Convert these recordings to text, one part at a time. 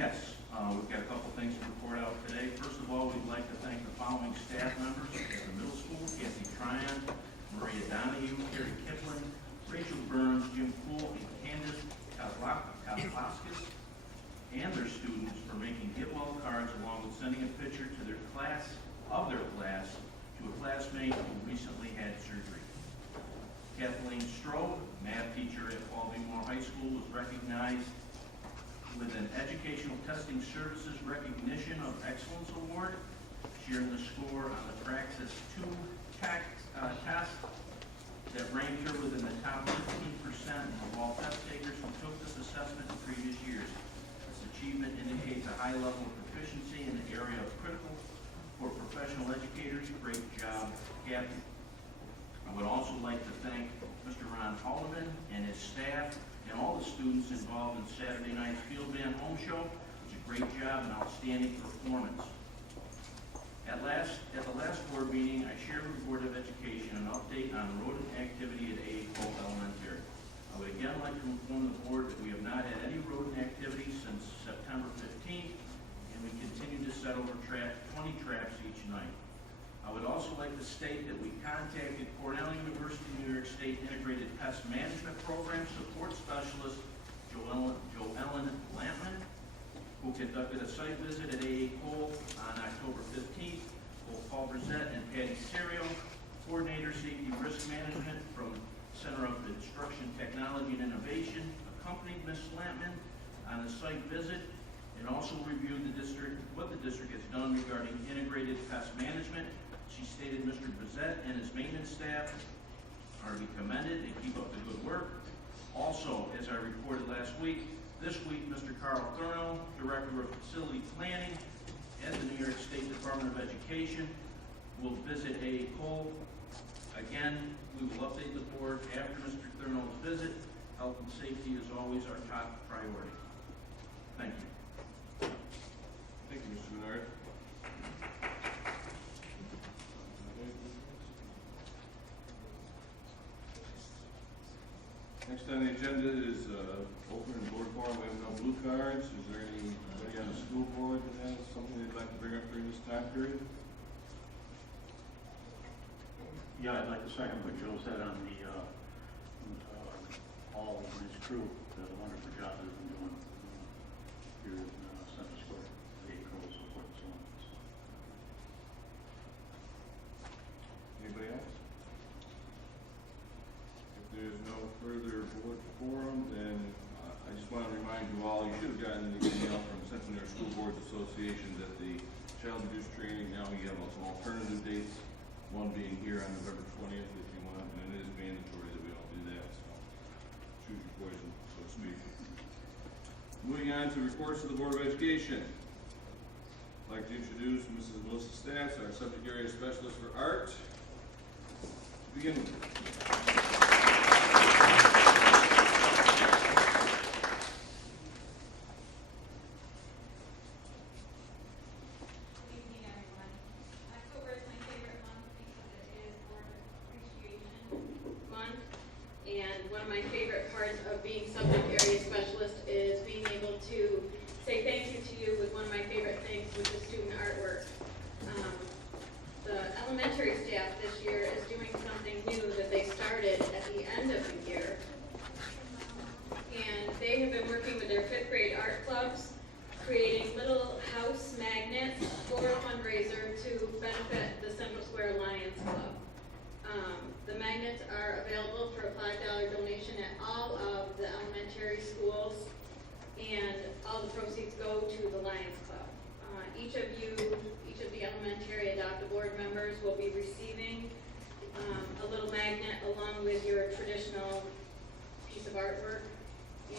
Yes, we've got a couple things to report out today. First of all, we'd like to thank the following staff members at the middle school: Kathy Tryon, Maria Donahue, Carrie Kipling, Rachel Burns, Jim Poole, and Candace Kozlowskis, and their students for making get well cards along with sending a picture to their class, to a classmate who recently had surgery. Kathleen Strobe, math teacher at Paul B. Moore High School, was recognized with an Educational Testing Services Recognition of Excellence Award. She earned the score on the Praxis 2 test that ranked her within the top 15% of all test takers who took this assessment in previous years. This achievement indicates a high level of proficiency in the area of critical for professional educators. Great job, Kathy. I would also like to thank Mr. Ron Haldeman and his staff and all the students involved in Saturday night's field band home show. It was a great job and outstanding performance. At the last board meeting, I shared with the Board of Education an update on rodent activity at A. Cole Elementary. I would again like to inform the board that we have not had any rodent activity since September 15th, and we continue to set over 20 traps each night. I would also like to state that we contacted Cornell University New York State Integrated Pest Management Program support specialist Joellen Lampman, who conducted a site visit at A.A. Cole on October 15th. Both Paul Brissett and Patty Serio, Coordinator Safety Risk Management from Center of Instruction Technology and Innovation, accompanied Ms. Lampman on the site visit and also reviewed what the district has done regarding integrated pest management. She stated Mr. Brissett and his maintenance staff are to be commended and keep up the good work. Also, as I reported last week, this week, Mr. Carl Thurno, Director of Facility Planning at the New York State Department of Education, will visit A. Cole. Again, we will update the board after Mr. Thurno's visit. Health and safety is always our top priority. Thank you. Thank you, Mr. Menard. Next on the agenda is open and board forum. We have no blue cards. Is there anybody on the school board that has something they'd like to bring up during this time period? Yeah, I'd like to second what Joe said on the Paul and his crew, the wonderful job they've been doing here in Central Square, the Cole support and so on. Anybody else? If there's no further board forum, then I just want to remind you all, you should have gotten the email from Central New York School Boards Association that the child abuse training, now we have some alternative dates, one being here on November 20th if you want, and it is mandatory that we don't do that, so choose your poison, so to speak. Moving on to reports of the Board of Education. I'd like to introduce Mrs. Melissa Stats, our subject area specialist for art. To begin with. And one of my favorite parts of being subject area specialist is being able to say thank you to you with one of my favorite things, which is student artwork. The elementary staff this year is doing something new that they started at the end of the year. And they have been working with their 5th grade art clubs, creating little house magnets for a fundraiser to benefit the Central Square Lions Club. The magnets are available for a $5 donation at all of the elementary schools, and all the proceeds go to the Lions Club. Each of the elementary adopted board members will be receiving a little magnet along with your traditional piece of artwork,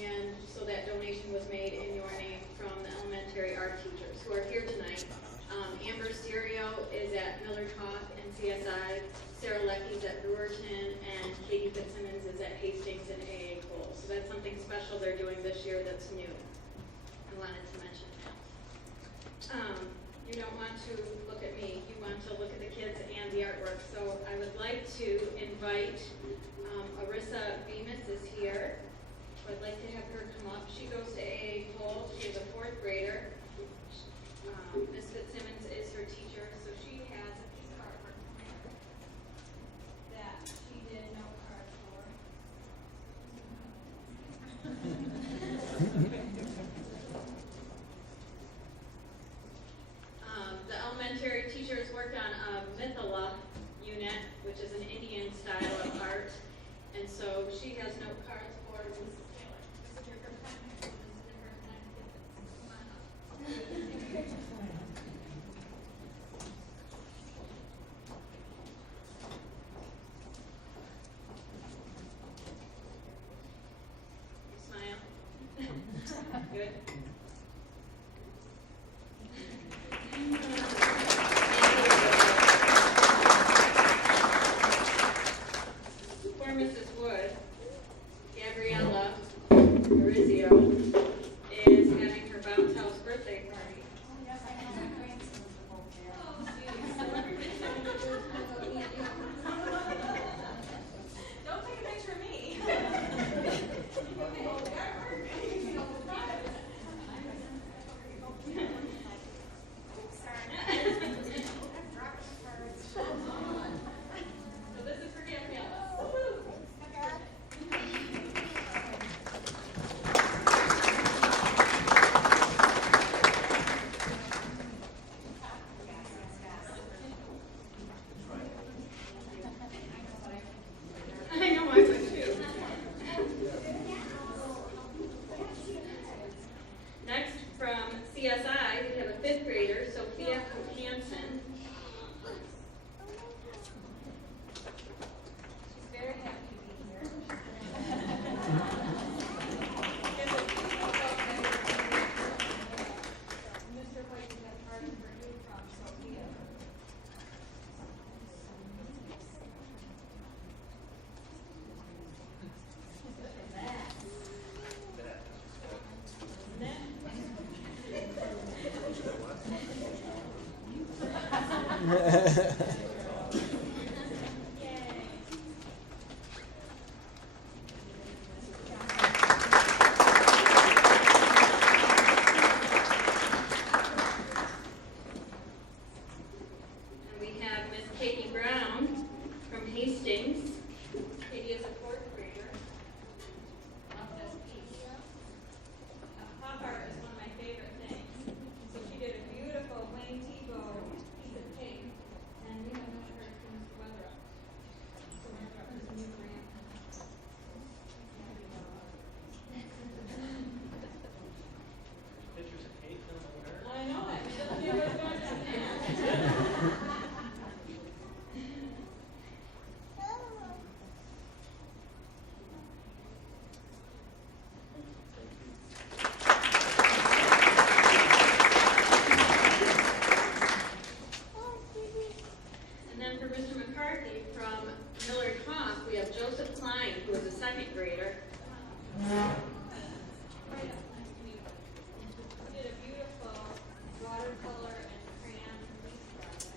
and so that donation was made in your name from the elementary art teachers who are here tonight. Amber Serio is at Miller Talk and CSI, Sarah Lecky's at Brewerton, and Katie Fitzsimmons is at Hastings and A.A. Cole. So that's something special they're doing this year that's new. I wanted to mention that. You don't want to look at me, you want to look at the kids and the artwork. So I would like to invite Arissa Bemis is here. I'd like to have her come up. She goes to A.A. Cole. She is a 4th grader. Heather's worked on a Mithala unit, which is an Indian style of art. And so she has note cards for Mrs. Taylor. This is your first time here. This is your first time. Come on up. Smile. Good. For Mrs. Wood, Gabriella Marizio is having her bounce house birthday party. Yes, I have my grandsons are both there. Oh, Don't take a picture of me. So this is for Gabriella. I know, I would too. Next, from CSI, we have a fifth grader, Sophia Hansen. She's very happy to be here. Mr. White is at party for you from Sophia. And we have Miss Katie Brown from Hastings. Katie is a fourth grader. Love this piece. Pop art is one of my favorite things. So she did a beautiful Wayne Tebow piece of cake, and we have not heard from Mr. Weatherup. So Weatherup is a new grant. Pictures of cake on the hair. I know it. She'll give us one to And then for Mr. McCarthy from Millard Hawk, we have Joseph Klein, who is a second grader. He did a beautiful watercolor and crayon release project.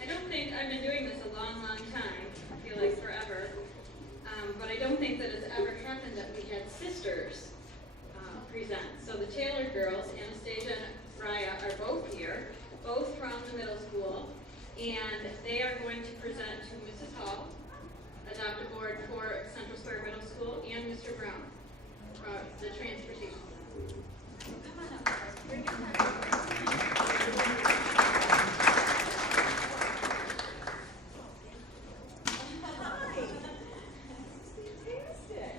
I don't think, I've been doing this a long, long time, I feel like forever, but I don't think that it's ever happened that we had sisters present. So the Taylor girls, Anastasia and Raya, are both here, both from the middle school, and they are going to present to Mrs. Hall, adopt a board for Central Square Middle School, and Mr. Brown, the transportation. Come on up, guys. Bring your Hi. Fantastic.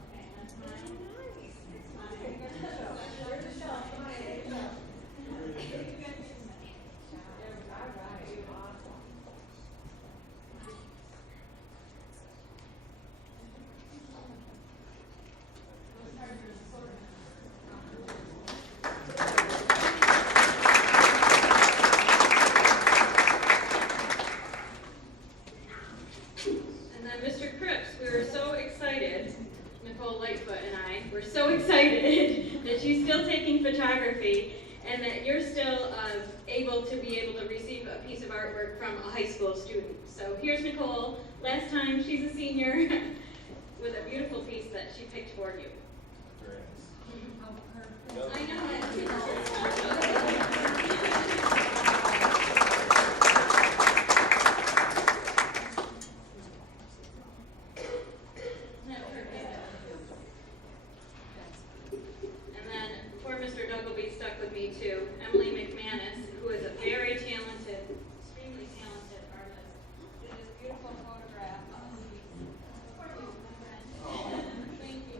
Okay, that's mine. Nice. It's fine. Where's the shelf? Come on, there you go. All right. Awesome. And then Mr. Cripps, we were so excited, Nicole Lightfoot and I, were so excited that she's still taking photography and that you're still able to receive a a piece of artwork from a high school student. So here's Nicole, last time she's a senior, with a beautiful piece that she picked for you. I know. And then poor Mr. Duggleby stuck with me too. Emily McManus, who is a very talented, extremely talented artist, did this beautiful photograph of the Thank you.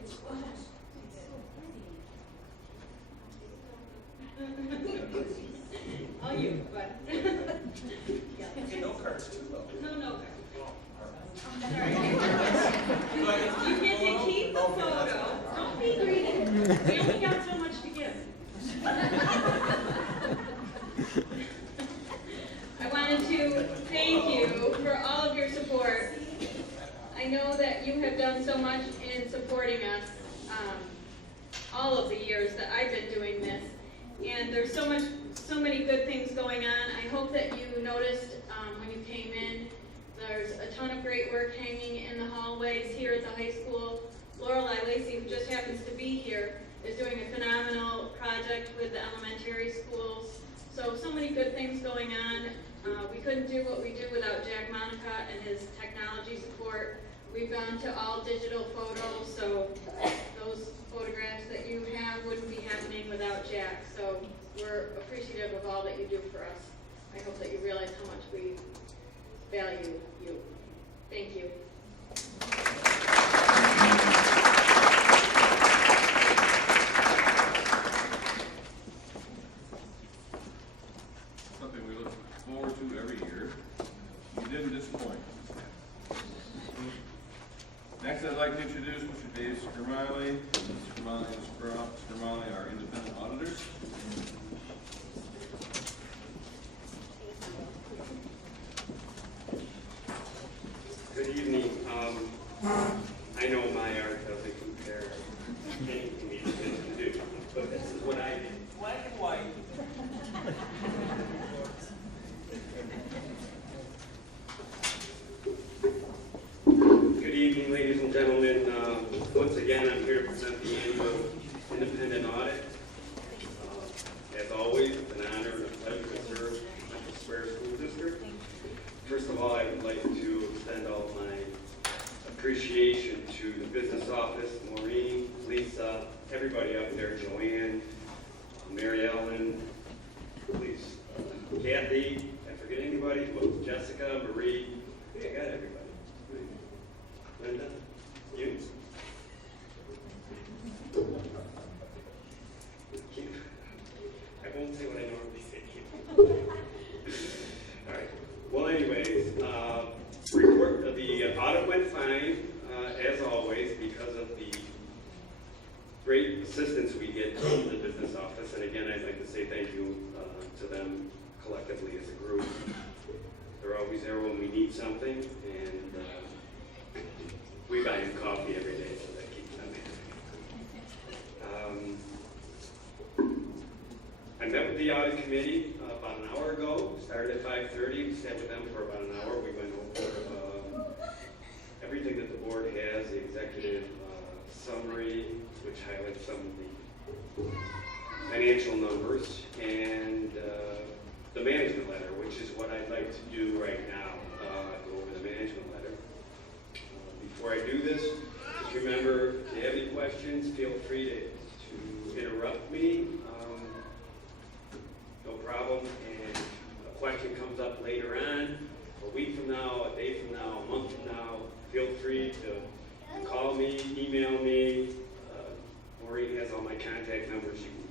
All you, but. No cards too, though. No cards. You get to keep the photo. Don't be greedy. We only got so much to give. I wanted to thank you for all of your support. I know that you have done so much in supporting us all of the years that I've been doing this. And there's so many good things going on. I hope that you noticed when you came in, there's a ton of great work hanging in the hallways here at the high school. Lorelei Lacey, who just happens to be here, is doing a phenomenal project with the elementary schools. So many good things going on. We couldn't do what we do without Jack Monica and his technology support. We've gone to all digital photos, so those photographs that you have wouldn't be happening without Jack. So we're appreciative of all that you do for us. I hope that you realize how much we value you. Thank you. Something we look forward to every year. You didn't disappoint. Next, I'd like to introduce Mr. Dave Scarmali. Mr. Scarmali, our independent auditors. Good evening. I know my art doesn't compare to anything these kids can do, but this is what I do. Black and white. Good evening, ladies and gentlemen. Once again, I'm here to present the annual independent audit. As always, it's an honor and a pleasure to serve Central Square School District. First of all, I would like to extend all of my appreciation to the business office, Maureen, Lisa, everybody up there, Joanne, Mary Ellen, please, Kathy, I forget anybody, well, Jessica, Marie, yeah, I got everybody. Linda, you. I won't say what I normally say. All right. Well, anyways, report of the audit went fine, as always, because of the great assistance we get from the business office. And again, I'd like to say thank you to them collectively as a group. They're always there when we need something, and we buy them coffee every day, so that keeps them happy. I met with the audit committee about an hour ago. Started at 5:30. We sat with them for about an hour. We went over everything that the board has, the executive summary, which highlights some of the financial numbers, and the management letter, which is what I'd like to do right now, go over the management letter. Before I do this, just remember, if you have any questions, feel free to interrupt me. No problem. And a question comes up later on, a week from now, a day from now, a month from now, feel free to call me, email me. Maureen has all my contact numbers. You can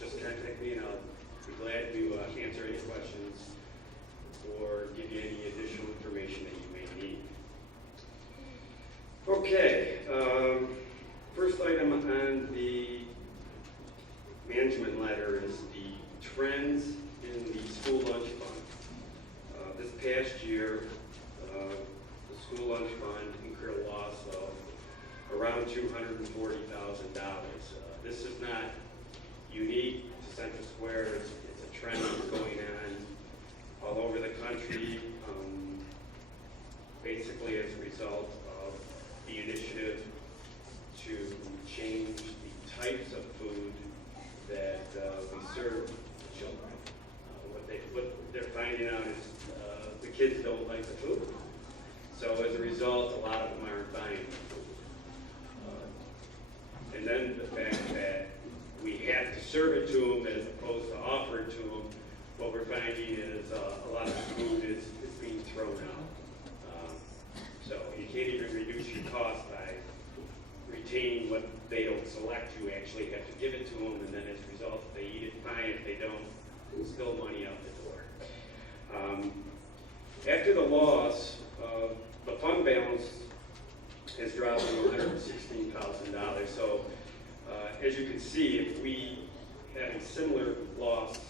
just contact me, and I'll be glad to answer any questions or give you any additional information that you may need. Okay, first item on the management letter is the trends in the school lunch fund. This past year, the school lunch fund incurred a loss of around $240,000. This is not unique to Central Square. It's a trend still money out the door. After the loss, the fund balance has dropped to $116,000. So as you can see, if we have a similar loss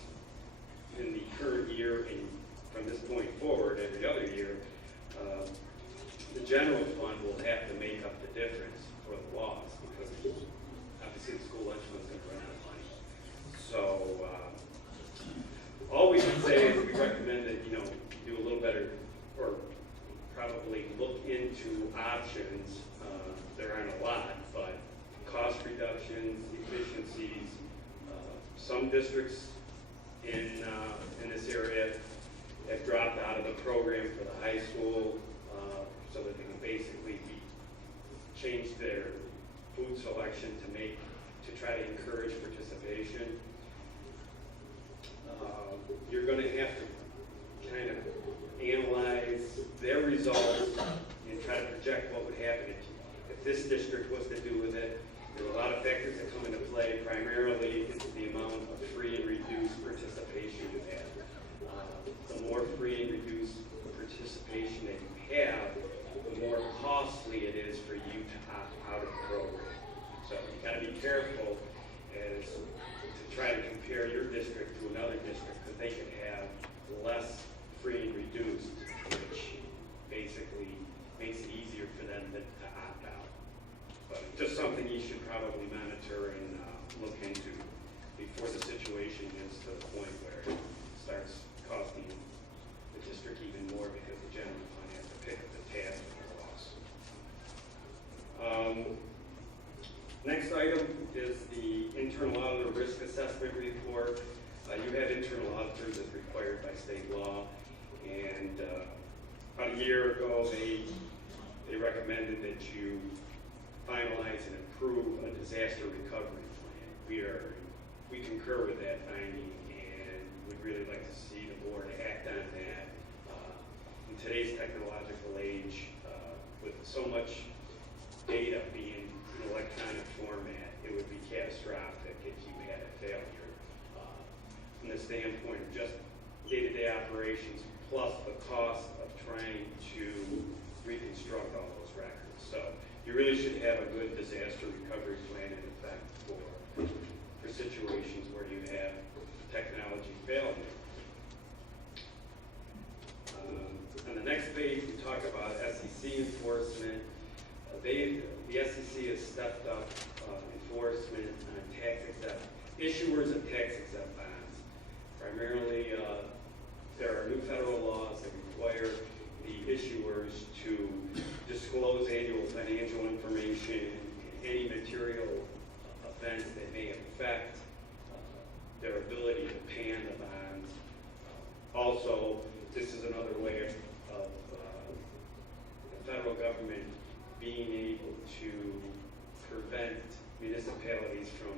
in the current year and from this point forward every other year, the general fund will have to make up the difference for the loss because obviously the school lunch fund's going to run out of money. So all we can say is we recommend that, you know, do a little better or probably look into options. There aren't a lot, but cost reductions, efficiencies. Some districts in this area have dropped out of the program for the high school so that they can basically change their food selection to try to encourage participation. You're going to have to kind of analyze their results and try to project what would happen if this district was to do with it. There are a lot of factors that come into play. Primarily, it's the amount of free and reduced participation you have. The more free and reduced participation that you have, the more costly it is for you to opt out of the program. So you've got to be careful as to try to compare your district to another district because they can have less free and reduced, which basically makes it easier for them to opt out. But just something you should probably monitor and look into before the situation gets to the point where it starts costing the district even more because the general fund has to pick up the tab for the loss. Next item is the internal auditor risk assessment report. You have internal auditors as required by state law, and about a year ago they recommended that you finalize and approve a disaster recovery plan. We concur with that finding, and we'd really like to see the board act on that. In today's technological age, with so much data being in electronic format, it would be catastrophic if you had a failure. From the standpoint of just day-to-day operations, plus the cost of trying to reconstruct all those records. So you really should have a good disaster recovery plan in effect for situations where you have technology failure. On the next page, we talk about SEC enforcement. The SEC has stepped up enforcement on tax-exempt issuers of tax-exempt bonds. Primarily, there are new federal laws that require the issuers to disclose annual financial information, any material events that may affect their ability to pay on the bonds. Also, this is another way of the federal government being able to prevent municipalities from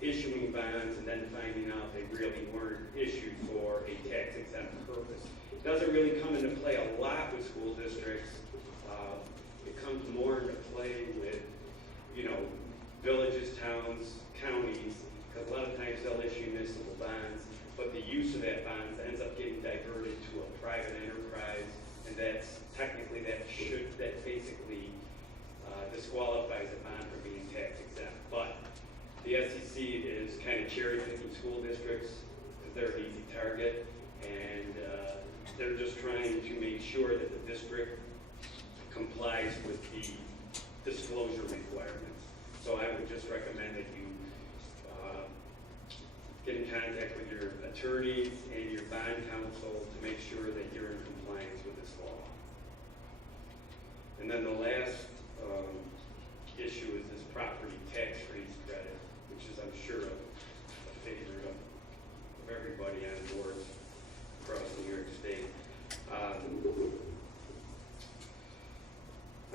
issuing bonds and then finding out they really weren't issued for a tax-exempt purpose. It doesn't really come into play a lot with school districts. It comes more into play with, you know, villages, towns, counties, because a lot of times they'll issue municipal bonds, but the use of that bonds ends up getting diverted to a private enterprise, and that's technically that basically disqualifies a bond from being tax exempt. But the SEC is kind of cherry picking school districts because they're an easy target, and they're just trying to make sure that the district complies with the disclosure requirements. So I would just recommend that you get in contact with your attorneys and your bond counsel to make sure that you're in compliance with this law. And then the last issue is this property tax freeze credit, which is, I'm sure, a favorite of everybody on boards across New York State.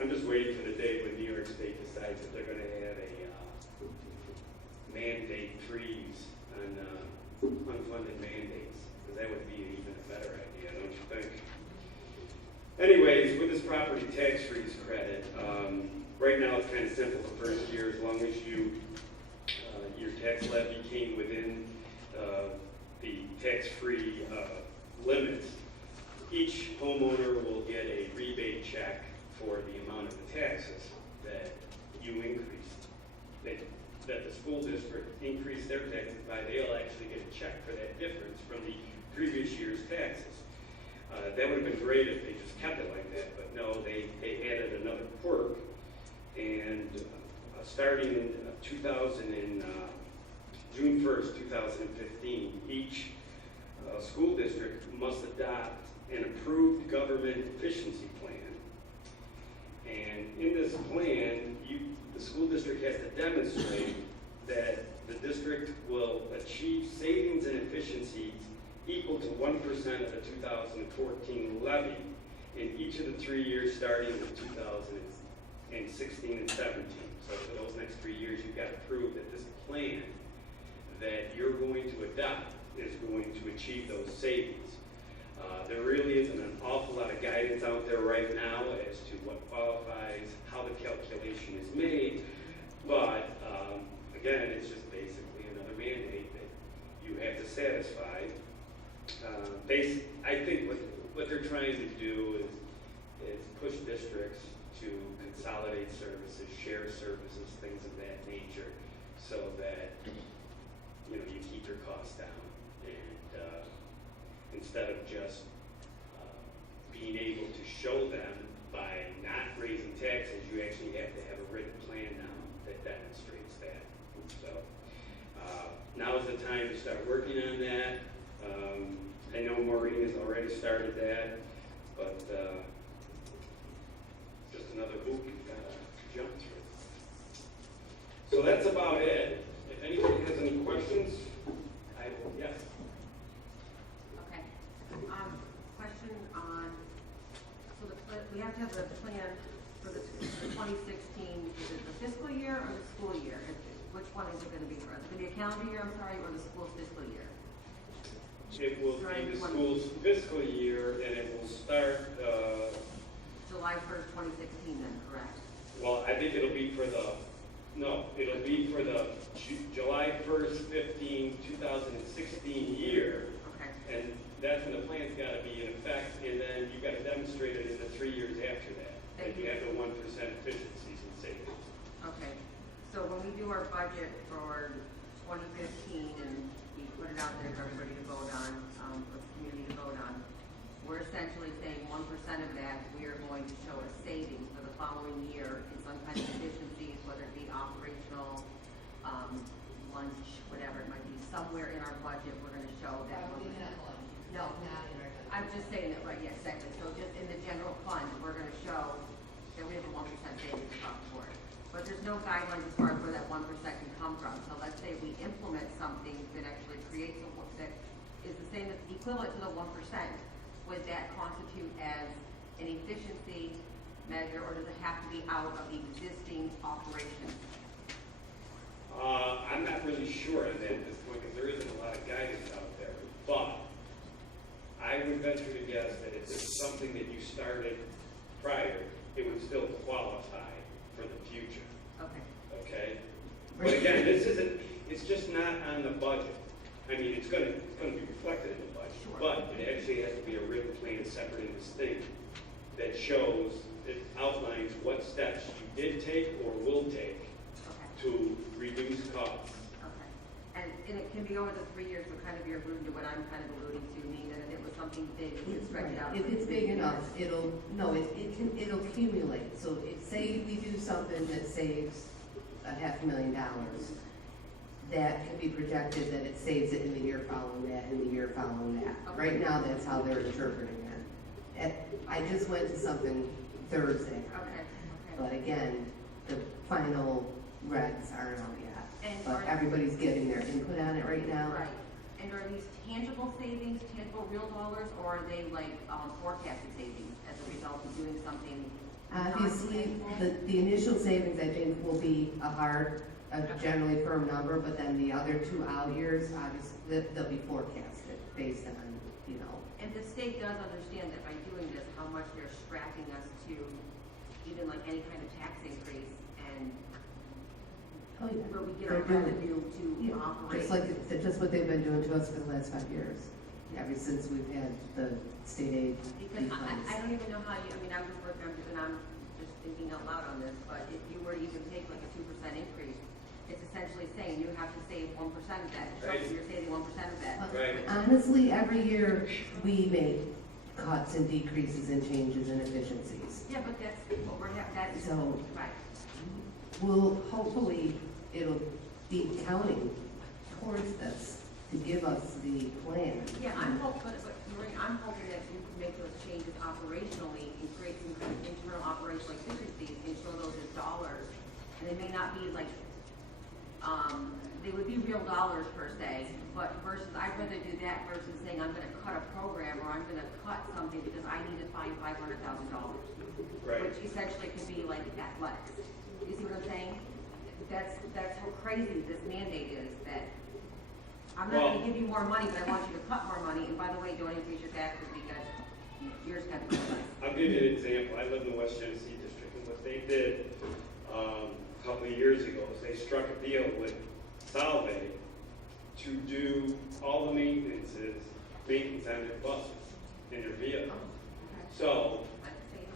I'm just waiting for the day when New York State decides that they're going to have a mandate freeze on unfunded mandates, because that would be even a better idea, don't you think? Anyways, with this property tax freeze credit, right now it's kind of simple the first year, as long as your tax levy came within the tax-free limits, each homeowner will get a rebate check for the amount of the taxes that you increased. That the school district increased their taxes by, they'll actually get a check for that difference from the previous year's taxes. That would have been great if they just kept it like that, but no, they added another quirk. And starting in June 1st, 2015, each school district must adopt an approved government efficiency plan. And in this plan, the school district has to demonstrate that the district will achieve savings and efficiencies equal to 1% of the 2014 levy in each of the 3 years starting in 2016 and 17. So for those next 3 years, you've got to prove that this plan that you're going to adopt is going to achieve those savings. There really isn't an awful lot of guidance out there right now as to what qualifies, how the calculation is made, but again, it's just basically another mandate that you have to satisfy. I think what they're trying to do is push districts to consolidate services, share services, things of that nature, so that you keep your costs down, and instead of just being able to show them by not raising taxes, you actually have to have a written plan now that demonstrates that. So now is the time to start working on that. I know Maureen has already started that, but just another hoop you've got to jump through. So that's about it. If anybody has any questions, I will, yes. Okay. Question on, so we have to have the plan for the 2016, is it the fiscal year or the school year? Which one is it going to be for us? Is it the calendar year, I'm sorry, or the school's fiscal year? It will be the school's fiscal year, and it will start, July 1st, 2016 then, correct? well, I think it'll be for the July 1st, 2016 year. Okay. And that's when the plan's got to be in effect, and then you've got to demonstrate it in the 3 years after that. That you have the 1% efficiencies and savings. Okay. So when we do our budget for 2015 and we put it out there for everybody to vote on, for the community to vote on, we're essentially saying 1% of that, we are going to show a savings for the following year in some kind of efficiencies, whether it be operational, lunch, whatever it might be, somewhere in our budget, we're going to show that. No, I'm just saying that, right, yes, exactly. So just in the general fund, we're going to show that we have a 1% savings across the board. But there's no guidelines as far as where that 1% can come from. So let's say we implement something that actually creates that is the same, equivalent to the 1%. Would that constitute as an efficiency measure, or does it have to be out of the existing operation? I'm not really sure on that at this point, because there isn't a lot of guidance out there. But I would venture to guess that if it's something that you started prior, it would still qualify for the future. Okay. Okay? But again, it's just not on the budget. I mean, it's gonna be reflected in the budget. Sure. But it actually has to be a written plan separate and distinct that shows, it outlines what steps you did take or will take Okay. to reduce costs. Okay. And it can be over the 3 years, so kind of you're alluding to what I'm kind of alluding to, meaning that if it was something big, it could stretch it out. If it's big enough, it'll accumulate. So say we do something that saves $500,000, that can be projected that it saves it in the year following that, and the year following that. Okay. Right now, that's how they're interpreting it. I just went to something Thursday, Okay. but again, the final regs aren't out yet. And But are- everybody's getting their input on it right now. Right. And are these tangible savings, tangible real dollars, or are they like forecasted savings as a result of doing something? Obviously, the initial savings, I think, will be a generally firm number, but then the other 2 out years, obviously, they'll be forecasted based on, And the state does understand that by doing this, how much they're strapping us to even like any kind of tax increase, and oh, yeah. where we get They're our doing it. revenue to Yeah, operate. just what they've been doing to us for the last 5 years. ever since we've had the state aid Because refunds. I don't even know how you, I mean, I'm just working, and I'm just thinking out loud on this, but if you were to even take like a 2% increase, it's essentially saying you have to save 1% of that. It shows you're saving 1% of that. Right. Honestly, every year, we make cuts and decreases and changes and efficiencies. Yeah, but that's what we're, that's, So right. we'll, hopefully, it'll be counting towards this to give us the plan. Yeah, I'm hoping, but Maureen, I'm hoping that you can make those changes operationally and create some kind of internal operational efficiencies and show those as dollars. And they may not be like, they would be real dollars per se, but versus, I'd rather do that versus saying I'm gonna cut a program or I'm gonna cut something because I need to find $500,000. Right. Which essentially can be like athletics. You see what I'm saying? That's how crazy this mandate is, that I'm not gonna Well- give you more money, but I want you to cut more money, and by the way, don't increase your taxes because yours got to go less. I'll give you an example. I live in the West Genesee District, and what they did a couple of years ago is they struck a deal with Salve to do all the maintenance on their buses and their vehicles. So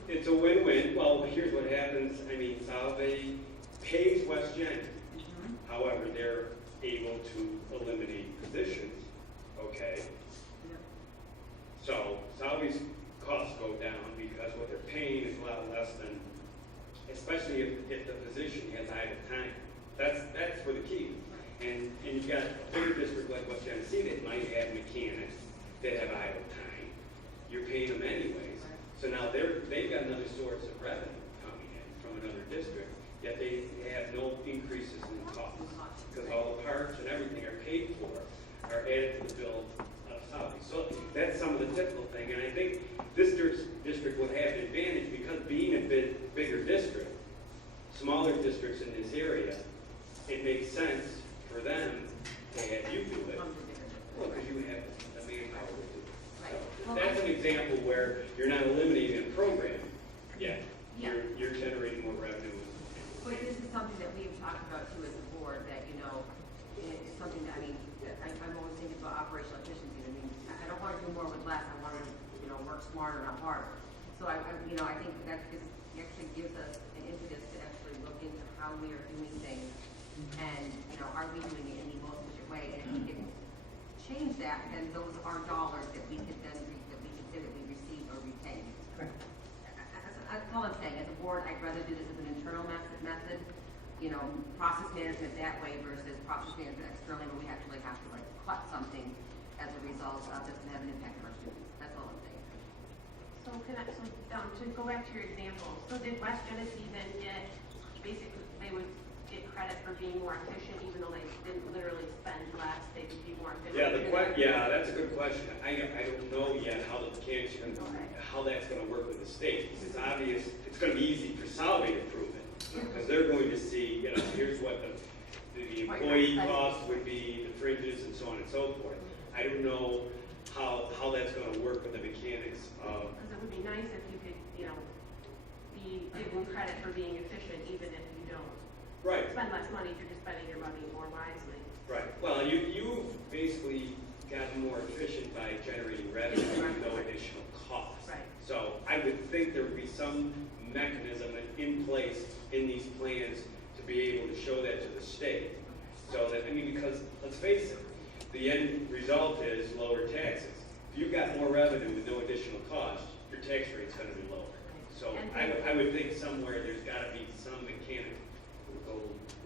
it's a win-win. Well, here's what happens. I mean, Salve pays West Gen. However, they're able to eliminate positions, okay? So Salve's costs go down because what they're paying is a lot less than, especially if the position has idle time. That's where the key. And you've got a bigger district like West Genesee that might have mechanics that have idle time. You're paying them anyways. So now they've got another source of revenue coming in from another district, yet they have no increases in costs because all the parts and everything are paid for, are added to the bill of Salve. So that's some of the typical thing, and I think this district would have an advantage because being a bigger district, smaller districts in this area, it makes sense for them to have you do it. Well, because you have the manpower to do it. So that's an example where you're not eliminating a program yet. You're generating more revenue. But this is something that we've talked about too as a board, that, you know, it's something that, I mean, I'm always thinking about operational efficiency. I mean, I don't want to do more with less, I want to, you know, work smarter, not harder. So I think that this actually gives us an impetus to actually look into how we are doing things. And, you know, are we doing it in the most efficient way? And if we can change that, then those are dollars that we could then, that we could say that we receive or retain. Correct. That's all I'm saying. As a board, I'd rather do this as an internal method, you know, process management that way versus process management externally where we actually have to like cut something as a result of this and have an impact on our students. That's all I'm saying. So to go back to your example, so did West Genesee then get, basically, they would get credit for being more efficient even though they didn't literally spend less, they would be more efficient? Yeah, that's a good question. I don't know yet how the mechanics are gonna, how that's gonna work with the state. It's obvious, it's gonna be easy for Salve to prove it, because they're going to see, you know, here's what the employee cost would be, the fringes and so on and so forth. I don't know how that's gonna work with the mechanics of. Because it would be nice if you could, you know, be given credit for being efficient even if you don't Right. spend less money, if you're just spending your money more wisely. Right. Well, you've basically gotten more efficient by generating revenue with no additional cost. Right. So I would think there would be some mechanism in place in these plans to be able to show that to the state. So that, I mean, because let's face it, the end result is lower taxes. If you've got more revenue with no additional cost, your tax rate's gonna be lower. So I would think somewhere there's gotta be some mechanical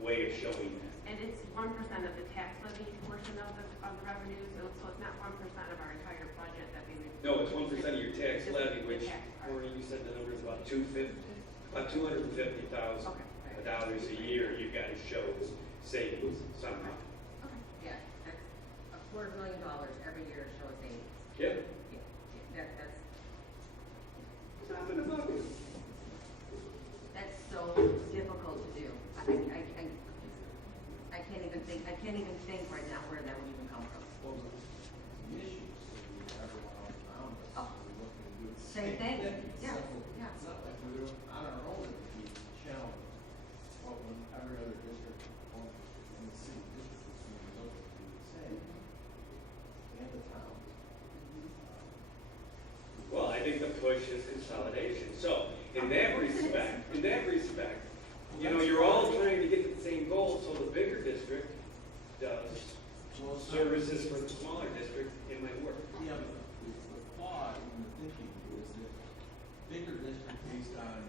way of showing that. And it's 1% of the tax levy portion of the revenue, so it's not 1% of our entire budget that we would. No, it's 1% of your tax Just levy, the which, tax part. or you said the number is about $250,000 Okay. dollars a year. You've got to show savings somehow. Yeah, that's $250,000 every year to show a savings. Yeah. Yeah, that's Nothing about it. That's so difficult to do. I can't even think right now where that would even come from. Well, the issues that we have around us, Oh. we're looking to do the Same thing. Yeah, Simple. yeah. It's not like we're doing on our own that we challenge what when every other district in the city district is going to look to do the same. And the town, the push is consolidation. So, in that respect, you know, you're all trying to get to the same goal, so the bigger district does Well, services for the smaller district, it might work. Yeah, but the flaw in the thinking is that bigger district based on,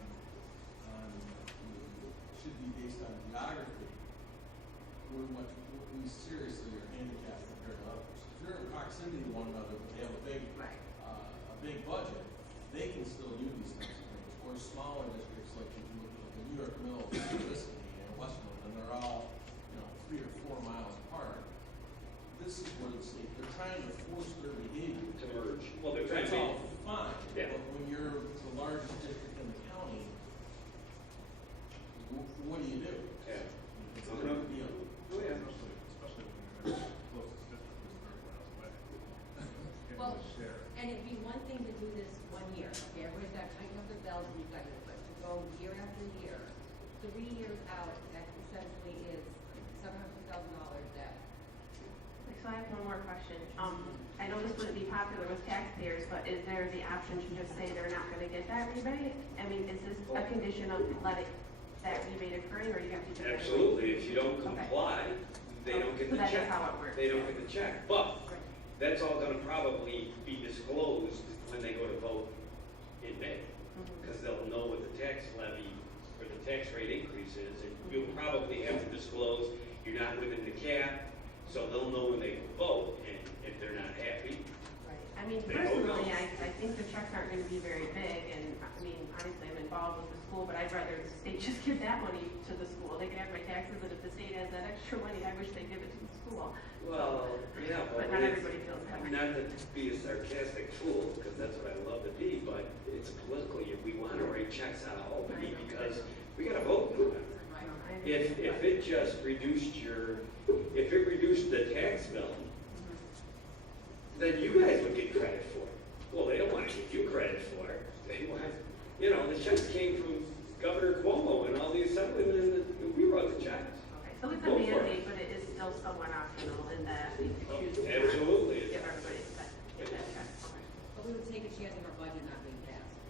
should be based on geography. We seriously are handicapped compared to others. If you're in proximity to one another, but they have a big budget, they can still do these types of things. Or smaller districts like if you look at the New York Middle, Whiskey, and Westwood, and they're all, 3 or 4 miles apart. This is what it's, they're trying to force their behavior. To merge. Well, they're trying That's to all fine, Yeah. but when you're the largest district in the county, what do you do? Yeah. It's a big deal. Oh, yeah. Especially when your closest district is 30 miles away. Getting Well, the share. and it'd be one thing to do this 1 year, okay, everybody's got to tighten up their belts and you've got to, but to go year after year, 3 years out, that essentially is $750,000 that. So I have one more question. I know this wouldn't be popular with taxpayers, but is there the option to just say they're not gonna get that rebate? I mean, is this a condition of letting that rebate occurring, or you have to do that? Absolutely. If you don't Okay. comply, they don't get So the that is check. how it works. They don't get the check. But Right. that's all gonna probably be disclosed when they go to vote in May. Because they'll know what the tax levy or the tax rate increase is, and you'll probably have to disclose you're not within the cap, so they'll know when they vote, and if they're not happy. Right. I mean, They don't know. personally, I think the checks aren't gonna be very big, and, I mean, honestly, I'm involved with the school, but I'd rather the state just give that money to the school. They can have my taxes, and if the state has that extra money, I wish they'd give it to the school. Well, yeah, But not everybody feels that way. Not to be a sarcastic fool, because that's what I love to be, but it's political. We want to write checks out of Albany because we got to vote in November. I If understand, it just reduced if it reduced the tax bill, then you guys would get credit for it. Well, they don't want to give you credit for it. They want, the checks came from Governor Cuomo and all the assemblymen, and we wrote the checks. Okay, so it's a Go for it. mandate, but it is still somewhat optional in that if you choose to not Absolutely. give everybody that check. Okay. But we would take a chance of our budget not being passed.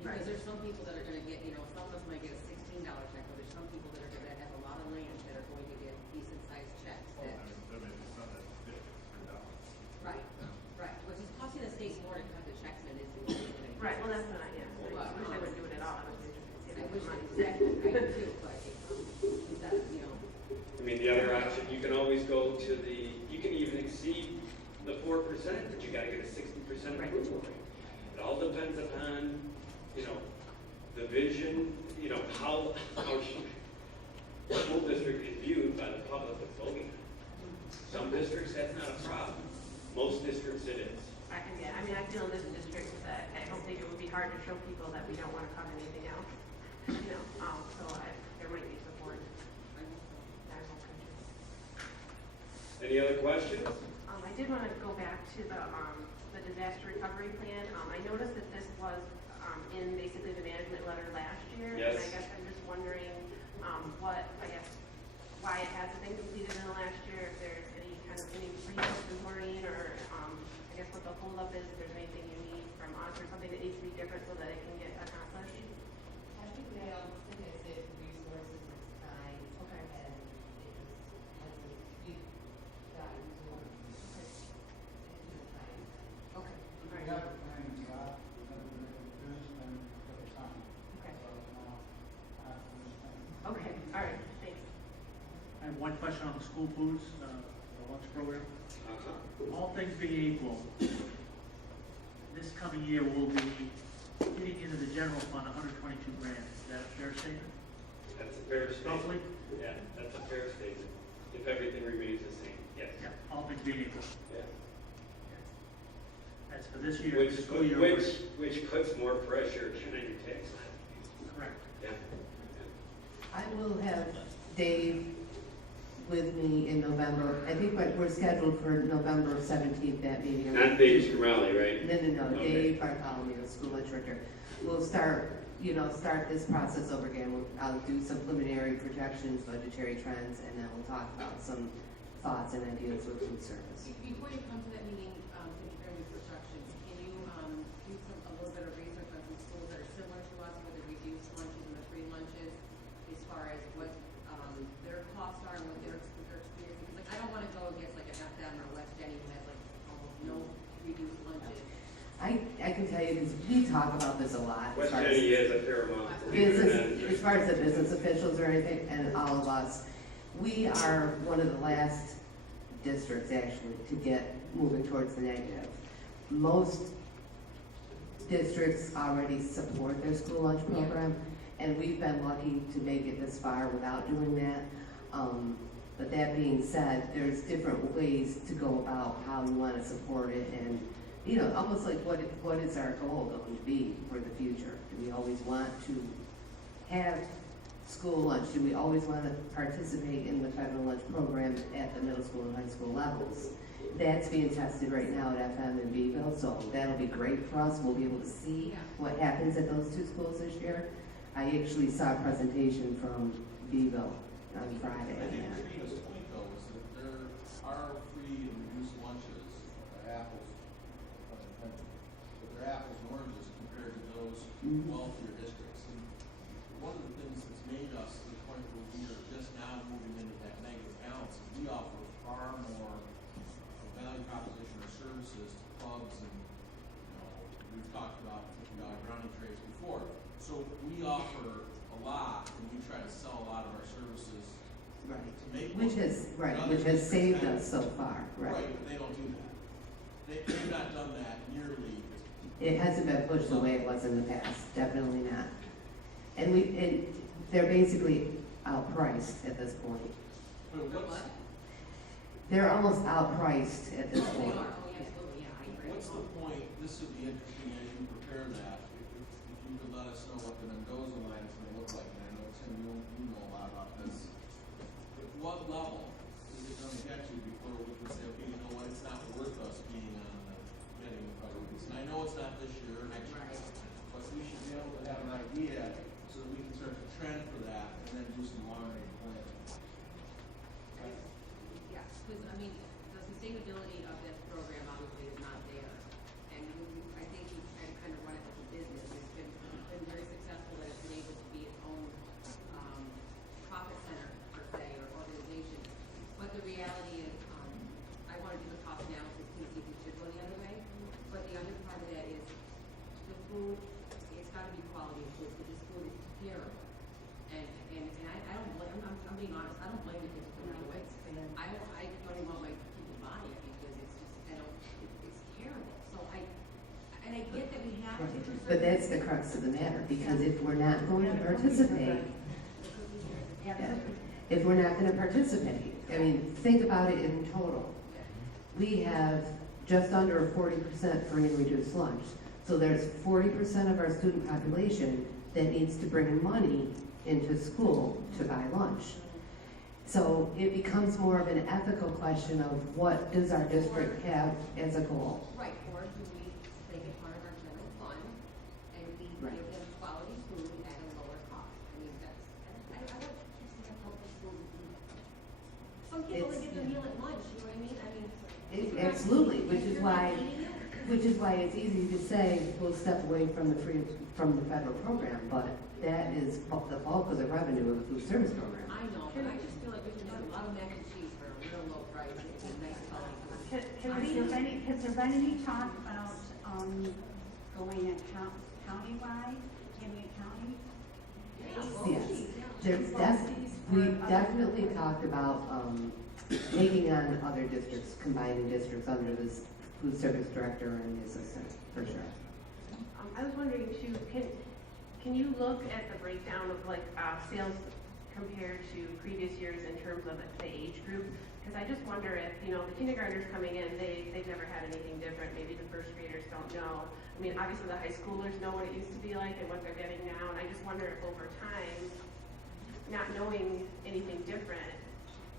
Right. Because there's some people that are gonna get, some of us might get a $16 check, but there's some people that are gonna have a lot of land that are going to get decent sized checks. Oh, that- there may be some that did $3. Right, right, which is costing the state more to cut the checks than it is to eliminate. Right, well, that's what I Well, wish they wouldn't do it at all. I wish they just give I it wish money. exactly, I do too, but instead, I mean, the other option, you can always go to you can even exceed the 4%, but you gotta get a 60% approval rate. It all depends upon, the vision, how the school district is viewed by the public that's voting. Some districts, that's not a problem. Most districts, it is. I feel in this district that I don't think it would be hard to show people that we don't want to cut anything out. There might be support. Any other questions? I did want to go back to the disaster recovery plan. I noticed that this was in basically the management letter last year. Yes. And I guess I'm just wondering why it hasn't been completed in the last year, if there's any resources, Maureen, or I guess what the holdup is, if there's anything you need from us or something that needs to be different so that it can get accomplished. I think they all think it's it, resources, it's time. Okay. And it just hasn't, we've gotten to it. Time. Okay. We have a plan in God, we never really finished them for the time. Okay. So now, I have to understand. Okay, all right, thanks. I have one question on the school foods, the lunch program. Uh-huh. All things being equal, this coming year will be getting into the general fund $122 grand. Is that a fair statement? That's a fair statement. Roughly? Yeah, that's a fair statement. If everything remains the same, yes. Yeah, all things being equal. Yeah. That's for this year, Which, fiscal year. which puts more pressure on your tax levy. Correct. Yeah. I will have Dave with me in November. I think we're scheduled for November 17th, that meeting. Not Dave Scarelli, right? No, Okay. Dave Bartholomew, school lunch director. We'll start this process over again. I'll do some preliminary projections, budgetary trends, and then we'll talk about some thoughts and ideas with food service. Before you come to that meeting, to prepare your projections, can you can tell you, because we talk about this a lot. West as far as Jenny is a paramount. leader business, in as far as the business officials or anything, and all of us, we are one of the last districts actually to get moving towards the negative. Most districts already support their school lunch program, and we've been lucky to make it this far without doing that. But that being said, there's different ways to go about how we want to support it, and, you know, almost like what is our goal going to be for the future? Do we always want to have school lunch? Do we always want to participate in the federal lunch program at the middle school and high school levels? That's being tested right now at FM and Beeville, so that'll be great for us. We'll be able to see what happens at those two schools this year. I actually saw a presentation from Beeville on Friday. I think Trina's point though is that there are free and reduced lunches, apples, but they're apples and oranges compared to those wealthier districts. And one of the things that's made us to the point where we are just now moving into that negative balance is we offer far more value proposition or services to clubs, and, you know, we've talked about $50 brownie trays before. So we offer a lot, and we try to sell a lot of our services Right. to make. Which has saved us so far, right? Right, but they don't do that. They've not done that nearly. It hasn't been pushed the way it was in the past, definitely not. And they're basically outpriced at this point. But what's, They're almost outpriced at this point. what's the point, this would be interesting as you prepare that, if you could let us know what the Mendoza line is gonna look like, and I know Tim, you know a lot about this. At what level is it gonna get you before we can say, okay, you know what, it's not worth us being on the, getting the federal piece? And I know it's not this year or next year, but we should be able to have an idea so that we can start to trend for that and then do some long-range planning. Yes, because, I mean, the sustainability of this program obviously is not there. And I think you kind of run it like a business. It's been very successful that it's been able to be its own profit center, per se, or organization. But the reality is, I want to do the cost analysis to see if we should go the other way. But the other part of that is the food, it's got to be quality of food, because this food is terrible. And I don't blame, I'm being honest, I don't blame the kids for doing it. I don't even want my people buying it because it's just, it's terrible. So and I get that we have to. Right. But that's the crux of the matter, because if we're not going to participate, if we're not gonna participate, I mean, think about it in total. We have just under 40% free and reduced lunch. So there's 40% of our student population that needs to bring money into school to buy lunch. So it becomes more of an ethical question of what does our district have as a goal? Right, or do we make it part of our general fund and we Right. give them quality food at a lower cost? I mean, I don't see how healthy food would be. Some kids only get their meal at lunch, you know what I mean? Absolutely, which is why it's easy to say we'll step away from the federal program, but that is the bulk of the revenue of the food service program. I know, but I just feel like we can have a lot of mac and cheese for a real low price and a nice quality food. Has there been any talk about, going at countywide, Camden County? Yes, we've definitely talked about, taking on other districts, combining districts under this food service director and the assistant, for sure. I was wondering too, can you look at the breakdown of like sales compared to previous years in terms of the age group? Because I just wonder if, you know, the kindergartners coming in, they've never had anything different. Maybe the first graders don't know. I mean, obviously the high schoolers know what it used to be like and what they're getting now. And I just wonder if over time, not knowing anything different,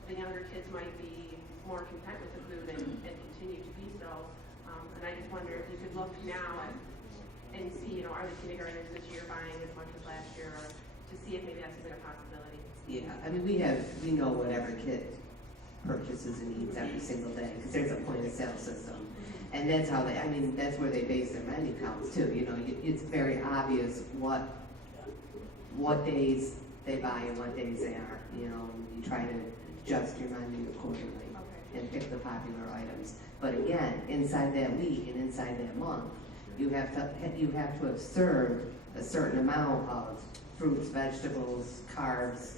the younger kids might be more content with the food and continue to be so. And I just wonder if you could look now and see, you know, are the kindergartners this year buying as much as last year, or to see if maybe that's even a possibility. Yeah, I mean, we know what every kid purchases and eats every single day, because there's a point of sale system. And that's how that's where they base their menu counts too, you know, it's very obvious what days they buy and what days they aren't, you know, and you try to adjust your menu accordingly and pick the popular items. But again, inside that week and inside that month, You have to have served a certain amount of fruits, vegetables, carbs,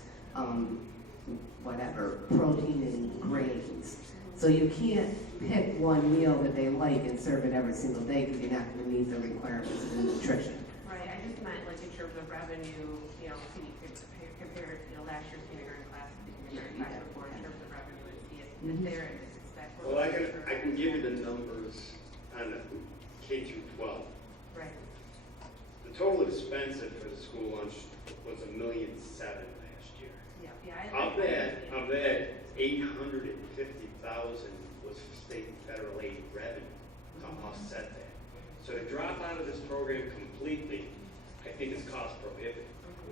whatever, protein and grains. So you can't pick one meal that they like and serve it every single day because you're not going to meet the requirements of the nutrition. Right, I just meant like in terms of revenue, you know, so you could compare, you know, last year's kindergarten class to the kindergarten class before in terms of revenue and see if there is that. Well, I can give you the numbers on the K through 12. Right. The total expense for the school lunch was $1.7 million last year. Yeah. Of that, 850,000 was state and federal aid revenue to offset that. So to drop out of this program completely, I think is cost prohibitive.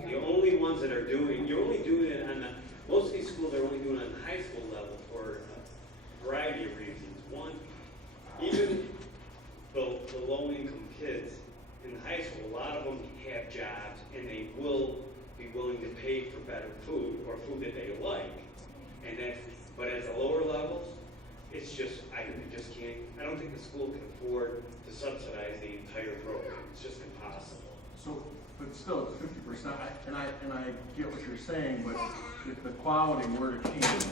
The only ones that are doing, you're only doing it on most of these schools are only doing it on the high school level for a variety of reasons. One, even the low-income kids in the high school, a lot of them have jobs and they will be willing to pay for better food or food that they like. And but at the lower levels, it's just, I don't think the school can afford to subsidize the entire program. It's just impossible. So, but still, 50%, and I get what you're saying, but if the quality were to change,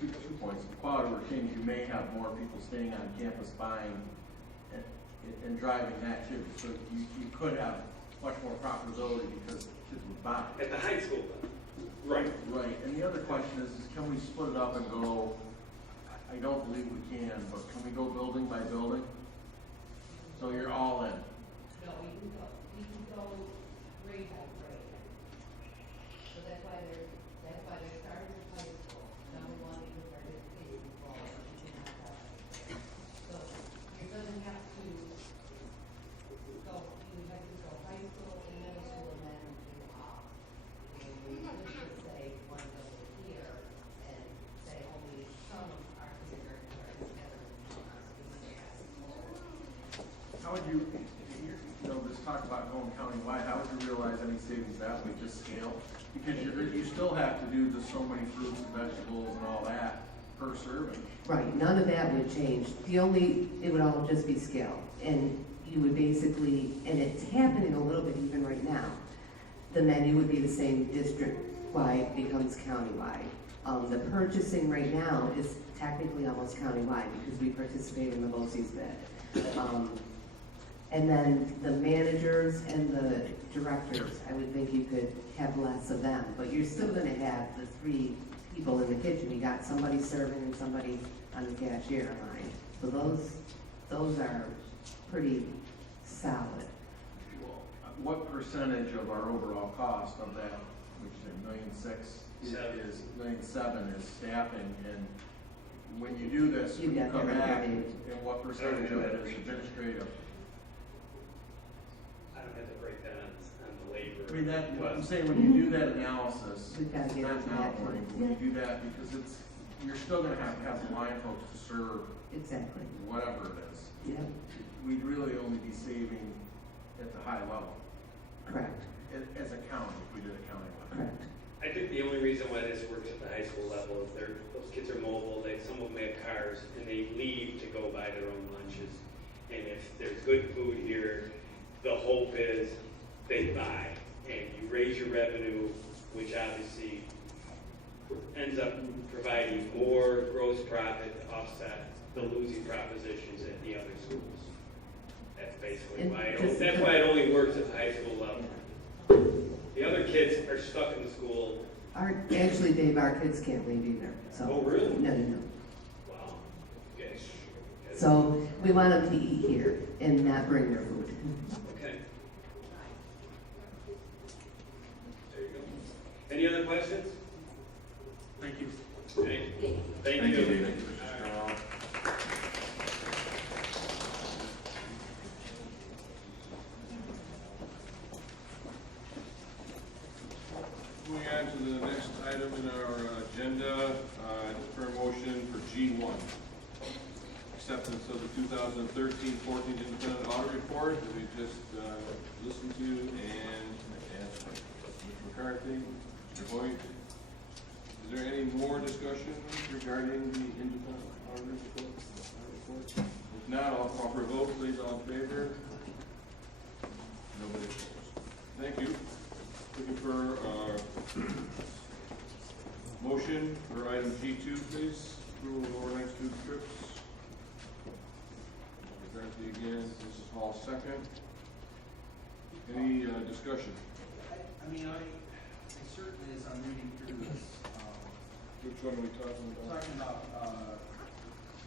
two points, if the quality were to change, you may have more people staying on campus buying and driving that too. So you could have much more profitability because kids would buy. At the high school level. Right. Right, and the other question is can we split it up and go, I don't believe we can, but can we go building by building? So you're all in. No, we can go grade by grade. So that's why they're starting with high school. Number one, even for this K through 12, you cannot have it. So it doesn't have to go, you have to go high school, and middle school, and then you off. And we just say one building here, and say only some are kindergarten are together. How would you this talk about going countywide, how would you realize any savings that way, just scale? Because you still have to do just so many fruits and vegetables and all that per serving. Right, none of that would change. It would all just be scale. And you would basically, and it's happening a little bit even right now, the menu would be the same district-wide, becomes countywide. The purchasing right now is technically almost countywide because we participate in the BOCES bid. And then the managers and the directors, I would think you could have less of them, but you're still gonna have the 3 people in the kitchen. You got somebody serving and somebody on the cashier line. So those are pretty solid. What percentage of our overall cost of that, which is $1.6 million, is $1.7 million is staffing, and when you do this, when you come back, and what percentage of it is administrative? I don't have to break that on the labor. I mean, I'm saying when you do that analysis, We've got to get not into now, that. when you do that, because you're still gonna have the line folks to serve Exactly. whatever it is. Yep, We'd really only be saving at the high level, correct, as a county, if we did a county level. correct. I think the only reason why this works at the high school level is those kids are mobile, some of them have cars, and they leave to go buy their own lunches. And if there's good food here, the hope is they buy, and you raise your revenue, which obviously ends up providing more gross profit to offset the losing propositions at the other schools. That's basically why that's why it only works at the high school level. The other kids are stuck in the school. Actually, Dave, our kids can't leave either, so. Oh, really? No. Wow. Okay. So we want them to eat here and not bring their food. Okay. There you go. Any other questions? Thank you. Thank you. Moving on to the next item in our agenda, for motion for G1. Acceptance of the 2013-14 independent audit report that we just listened to, and asked Mr. McCarthy, Mr. Hoyt. Is there any more discussion regarding the independent audit report? If not, I'll call for a vote, please, all in favor? Nobody opposed. Thank you. Looking for, motion for item G2, please. Approval of overnight student trips. McCarthy again, Mrs. Hall second. Any, discussion? I mean, I certainly, as I'm reading through this, Which one are we talking about? talking about,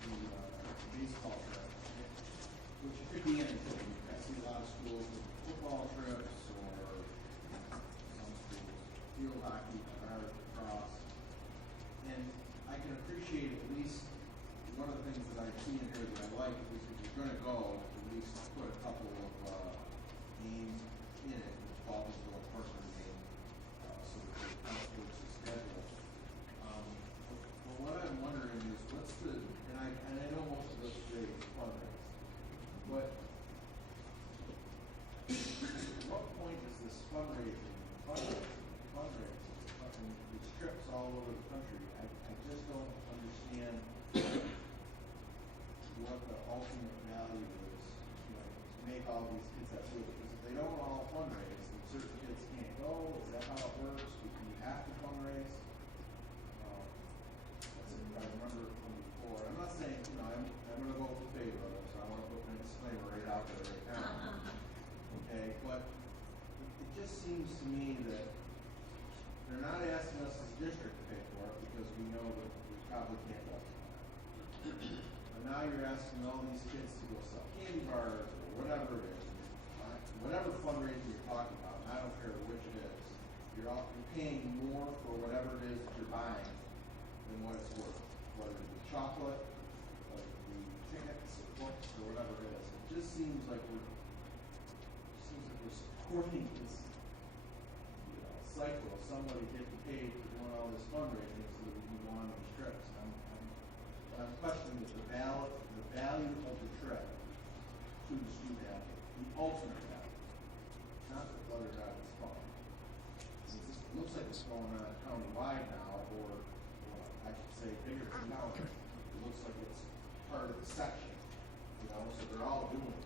the baseball trip, which could be anything. I see a lot of schools with football trips or some schools field hockey, or cross. And I can appreciate at least, one of the things that I see in here that I like is if you're gonna go, at least put a couple of, games in it, which falls into a partner game, so that it kind of works the schedule. But what I'm wondering is, what's the, and I know most of this today is fundraising, but at what point is this fundraising, fucking these trips all over the country? I just don't understand what the ultimate value is, you know, to make all these kids that do it. Because if they don't all fundraise, then certain kids can't go. Is that how it works? Do you have to fundraise? I remember from before. I'm not saying, you know, I'm gonna vote in favor of it, so I wanna put my disclaimer right out there right now. Okay, but it just seems to me that they're not asking us as a district to pay for it because we know that we probably can't go. But now you're asking all these kids to go sell candy bars or whatever it is, whatever fundraising you're talking about, and I don't care which it is, you're paying more for whatever it is that you're buying than what it's worth, whether it be chocolate, whether it be tickets or books or whatever it is. It just seems like we're supporting this, you know, cycle of somebody getting paid for doing all this fundraising so that we can go on these trips. I'm questioning the value of the trip to the student athlete, the ultimate value, not whether or not it's fun. It looks like it's going on countywide now, or I should say bigger than county. It looks like it's part of the section, you know, so they're all doing it.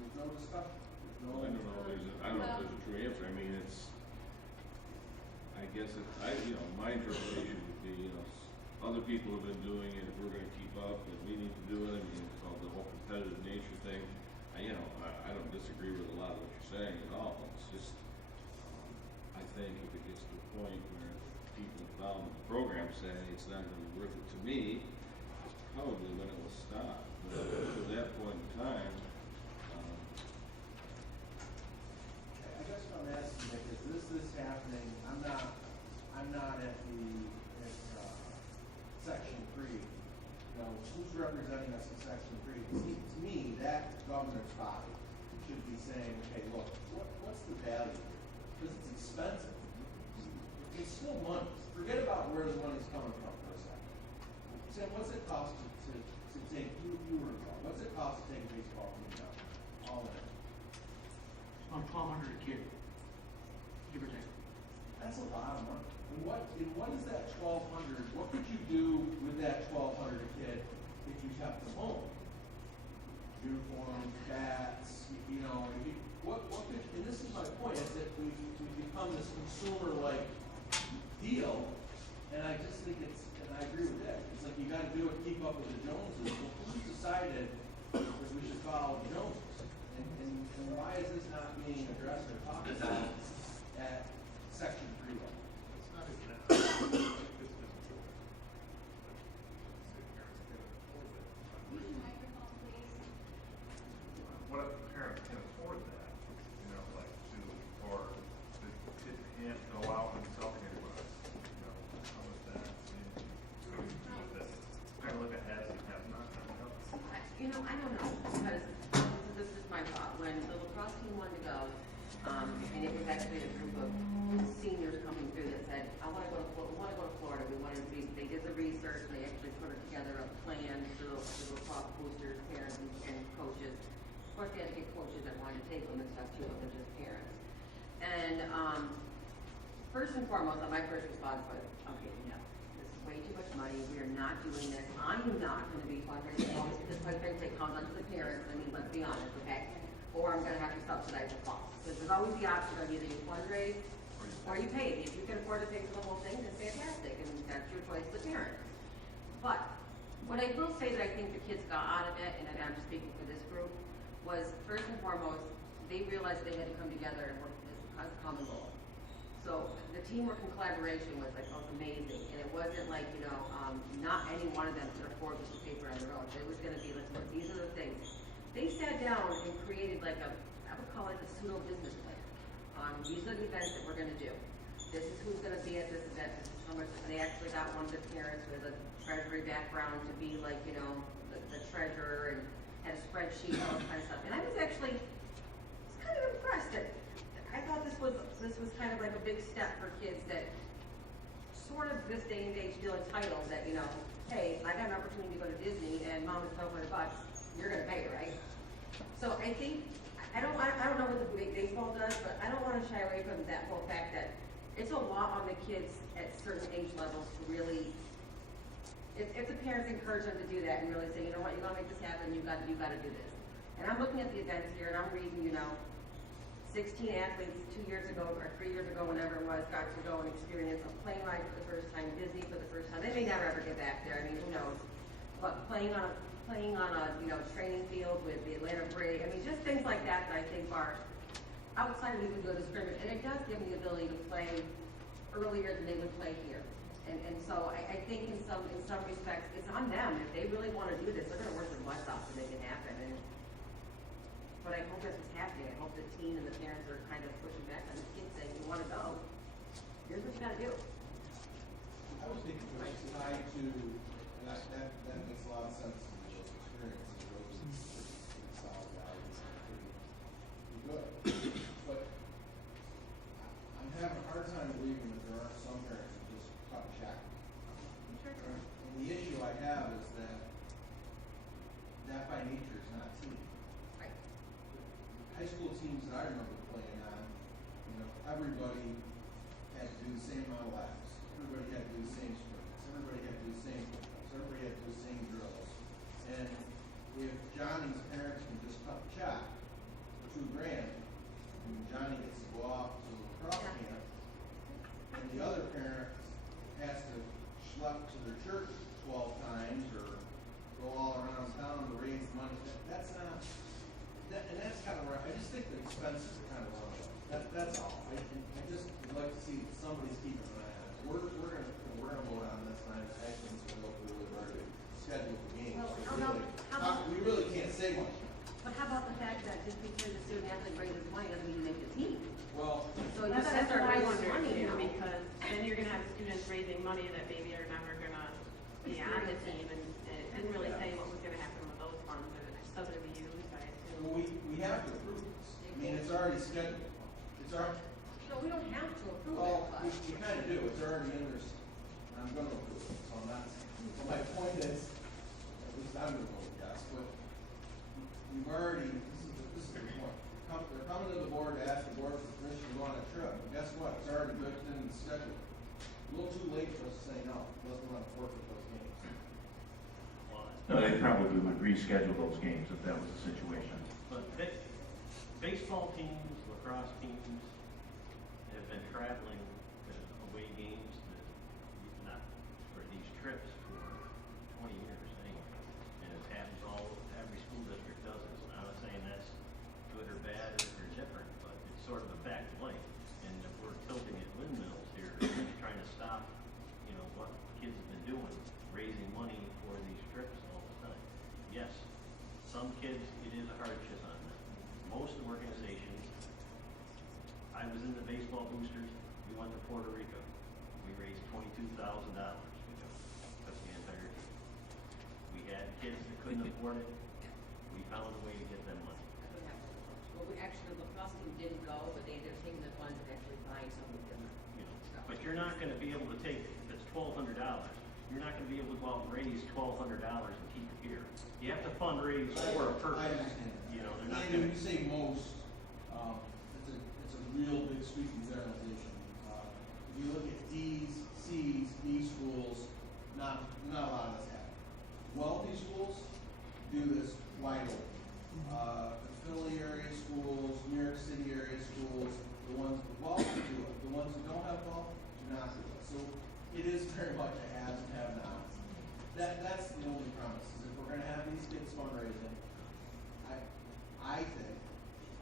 There's no discussion. There's no. I don't know if there's a true answer. I mean, I guess my interpretation would be, you know, other people have been doing it, if we're gonna keep up, then we need to do it. I mean, it's all the whole competitive nature thing. I don't disagree with a lot of what you're saying at all. It's just, I think if it gets to a point where people involved in the program say it's not gonna be worth it to me, it's probably when it will stop. But to that point in time, I guess what I'm asking, Nick, is this happening? I'm not at section 3. You know, who's representing us in section 3? To me, that governance body should be saying, okay, look, what's the value here? Because it's expensive. It's still money. Forget about where the money's coming from for a second. Sam, what's it cost to take, you were involved, what's it cost to take a baseball team down? All in. About $1,200 a kid, give or take. That's a lot of money. And what is that 1,200? What could you do with that 1,200 a kid if you kept them home? Uniforms, bats, you know, what could, and this is my point, is that we've become this consumer-like deal, and I just think and I agree with that. It's like you gotta do it, keep up with the Joneses. Well, who's decided that we should follow the Joneses? And why is this not being addressed or talked about at section 3 level? It's not even that. It's just important. Parents can afford that. What if parents can afford that, you know, like or the kid can't go out and sell candy bars, you know, how much that, kind of look ahead and have not, You know, I don't know, because this is my thought. When the lacrosse team wanted to go, and it was actually a group of seniors coming through that said, I want to go to Florida. We wanted to be, they did the research, they actually put together a plan to the lacrosse boosters, parents, and coaches. Of course, they had to get coaches that wanted to take them and stuff too, other than just parents. And first and foremost, my first response was, okay, no, this is way too much money, we are not doing this, I'm not gonna be fundraising, because quite frankly, it comes onto the parents, I mean, let's be honest, okay? Or I'm gonna have to subsidize the cost, because there's always the option of either you fundraise or you pay. If you can afford to pay for the whole thing, then fantastic, and that's your choice as a parent. But, what I will say that I think the kids got out of it, and I'm just speaking for this group, was first and foremost, they realized they had to come together and work as a common goal. So the teamwork and collaboration was like, amazing, and it wasn't like, not any one of them could afford this paper on their own. It was gonna be like, look, these are the things. They sat down and created like I would call it a pseudo business plan. These are the events that we're gonna do. This is who's gonna be at this event, this is how much, and they actually got one of the parents with a treasury background to be like, the treasurer, and had a spreadsheet, all that kind of stuff. And I was actually kind of impressed that I thought this was kind of like a big step for kids that sort of this day and age feel entitled that, hey, I got an opportunity to go to Disney and mom is $1,200, you're gonna pay, right? So I think, I don't know what the big baseball does, but I don't wanna shy away from that whole fact that it's a lot on the kids at certain age levels to really, if the parents encourage them to do that and really say, you know what, you're gonna make this happen, you gotta do this. And I'm looking at the events here and I'm reading, 16 athletes 2 years ago or 3 years ago, whenever it was, got to go and experience a plane ride for the first time, Disney for the first time. They may never ever get back there. I mean, who knows? But playing on a training field with the Atlanta Braves. I mean, just things like that I think are outside of even good scrimmage, and it does give them the ability to play earlier than they would play here. And so I think in some respects it's on them. If they really want to do this, they're going to work their butts off to make it happen. But I hope that's what's happening. I hope the teen and the parents are kind of pushing back on the kids saying, you want to go, here's what you got to do. I was thinking it was tied to, and that makes a lot of sense to me, those experiences, those pretty solid values, and pretty good. But I'm having a hard time believing that there aren't some parents who just cut a check. And the issue I have is that by nature is not team. High school teams that I remember playing on, everybody had to do the same amount of laps. Everybody had to do the same sprints. Everybody had to do the same pull-ups. Everybody had to do the same drills. And if Johnny's parents can just cut the check for $2,000, and Johnny gets to go off to a lacrosse camp, and the other parent has to schlep to their church 12 times or go all around town to raise money, that's not. And that's kind of right. I just think the expenses are kind of wrong. That's all. I just would like to see that somebody's keeping an eye on it. We're gonna vote on this, and I think it's gonna go through with our schedule for games. Well, We really can't say much. But how about the fact that just because a student athlete raises money doesn't mean you make the team? Well, So you just That's start what I raising wonder money too, now. because then you're gonna have students raising money that maybe are never gonna be on the team, and it didn't really say what was gonna happen with those funds, or it's still gonna be used, I assume. we have to approve this. I mean, it's already scheduled. It's already. No, we don't have to approve it, Well, but. we kind of do, it's already in there, and I'm gonna approve it, so I'm not, my point is, at least I'm gonna vote yes, but you've already, this is the point. They're coming to the board to ask the board for permission to go on a trip, and guess what, it's already booked in the schedule. A little too late for us to say no, unless we want to forfeit those games. No, they probably would reschedule those games if that was the situation. But baseball teams, lacrosse teams have been traveling to away games not for these trips for 20 years anyway. And it happens every school district does it. So I'm not saying that's good or bad or different, but it's sort of a fact of life. And if we're tilting at windmills here, trying to stop, what kids have been doing, raising money for these trips all the time. Yes, some kids, it is a hardship on them. Most organizations, I was in the baseball boosters, we went to Puerto Rico. We raised $22,000 took the entire team. We had kids that couldn't afford it, we found a way to get them money. Well, we actually, the lacrosse team didn't go, but they're taking the funds and actually buying some of them. But you're not gonna be able to take, if it's $1,200, you're not gonna be able to go out and raise $1,200 and keep it here. You have to fundraise for a purpose. I understand. They're not And gonna. when you say most, it's a real big sweeping generalization. If you look at D's, C's, B schools, not a lot of this happen. Wealthy schools do this wide open. The Philly area schools, New York City area schools, the ones with wealth do it. The ones who don't have wealth do not do it. So it is very much a haves and have-nots. That's the only promise, is if we're gonna have these kids fundraising, I think,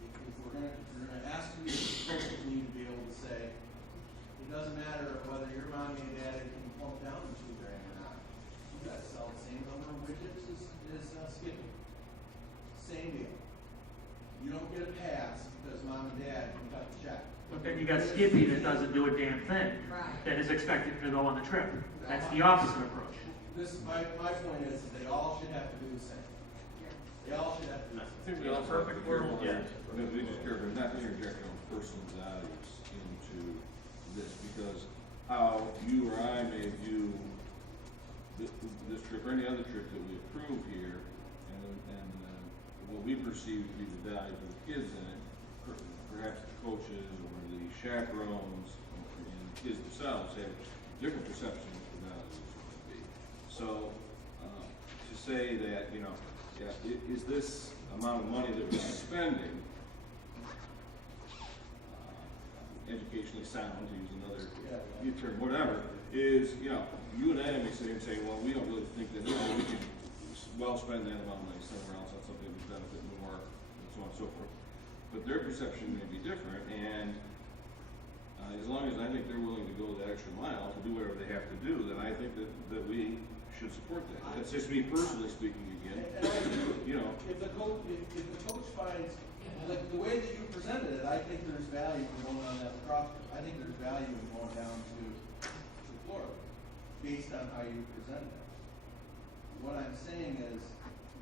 if we're gonna ask you, folks need to be able to say, it doesn't matter whether your mommy and daddy can plump down to $2,000 or not. You gotta sell the same number of widgets as Skippy. Same deal. You don't get a pass because mom and dad can cut the check. But then you got Skippy that doesn't do a damn thing, Right. that is expected to go on the trip. That's the opposite approach. My point is that they all should have to do the same. They all should have to do the same. We also have to be careful, Yeah. we just careful not to interject our own personal values into this, because how you or I may view this trip or any other trip that we approve here, and what we perceive to be the value for the kids in it, perhaps the coaches or the chaperones and the kids themselves have different perceptions of what the value is going to be. So, to say that, is this amount of money that we're spending educationally sound, to use another term, whatever, is, you and I may sit here and say, well, we don't really think that, we could well spend that amount of money somewhere else on something that would benefit more, and so on and so forth. But their perception may be different, and as long as I think they're willing to go that extra mile to do whatever they have to do, then I think that we should support that. That's just me personally speaking again. And I agree. If the coach finds, like the way that you presented it, I think there's value in going on that lacrosse trip. I think there's value in going down to Florida, based on how you presented it. What I'm saying is,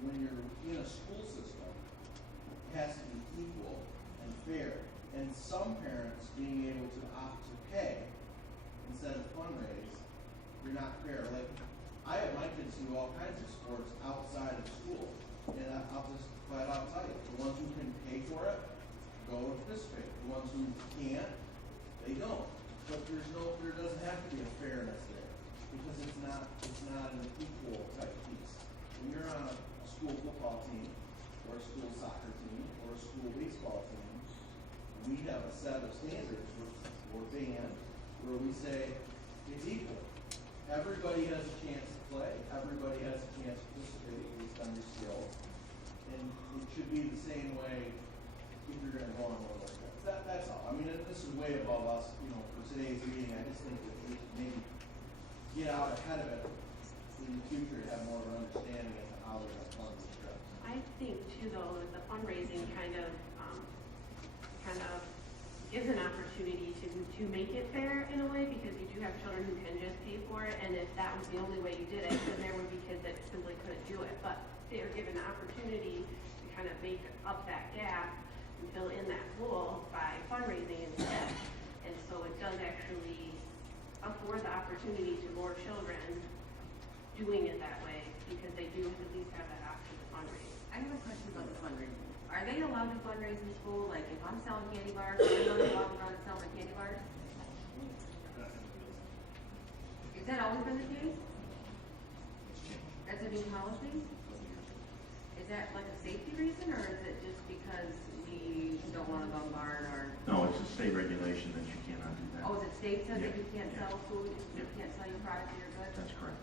when you're in a school system, it has to be equal and fair. And some parents being able to opt to pay instead of fundraise, you're not fair. Like, I have my kids do all kinds of sports outside of school, and I'll just flat out tell you, the ones who can pay for it, go and participate. The ones who can't, they don't. But there doesn't have to be a fairness there, because it's not an equal type piece. When you're on a school football team, or a school soccer team, or a school baseball team, we have a set of standards for band where we say it's equal. Everybody has a chance to play. Everybody has a chance to participate based on your skill. And it should be the same way if you're going to go on one of those trips. That's all. I mean, this is way above us, for today's meeting. I just think that we should maybe get out ahead of it in the future to have more of an understanding of how they're going to fund these trips. I think too, though, that the fundraising kind of gives an opportunity to make it fair in a way, because you do have children who can just pay for it, and if that was the only way you did it, then there would be kids that simply couldn't do it. But they're given the opportunity to kind of make up that gap and fill in that hole by fundraising instead. And so it does actually afford the opportunity to more children doing it that way, because they do at least have that option to fundraise. I have a question about the fundraising. Are they allowed to fundraise in school? Like, if I'm selling candy bars, are they allowed to run and sell my candy bars? Has that always been the case? That's a new policy? Is that like a safety reason, or is it just because we don't want to bombard our? No, it's a state regulation that you cannot do that. Oh, is it state says that you Yeah. can't sell food, you can't sell your product or your goods? That's correct.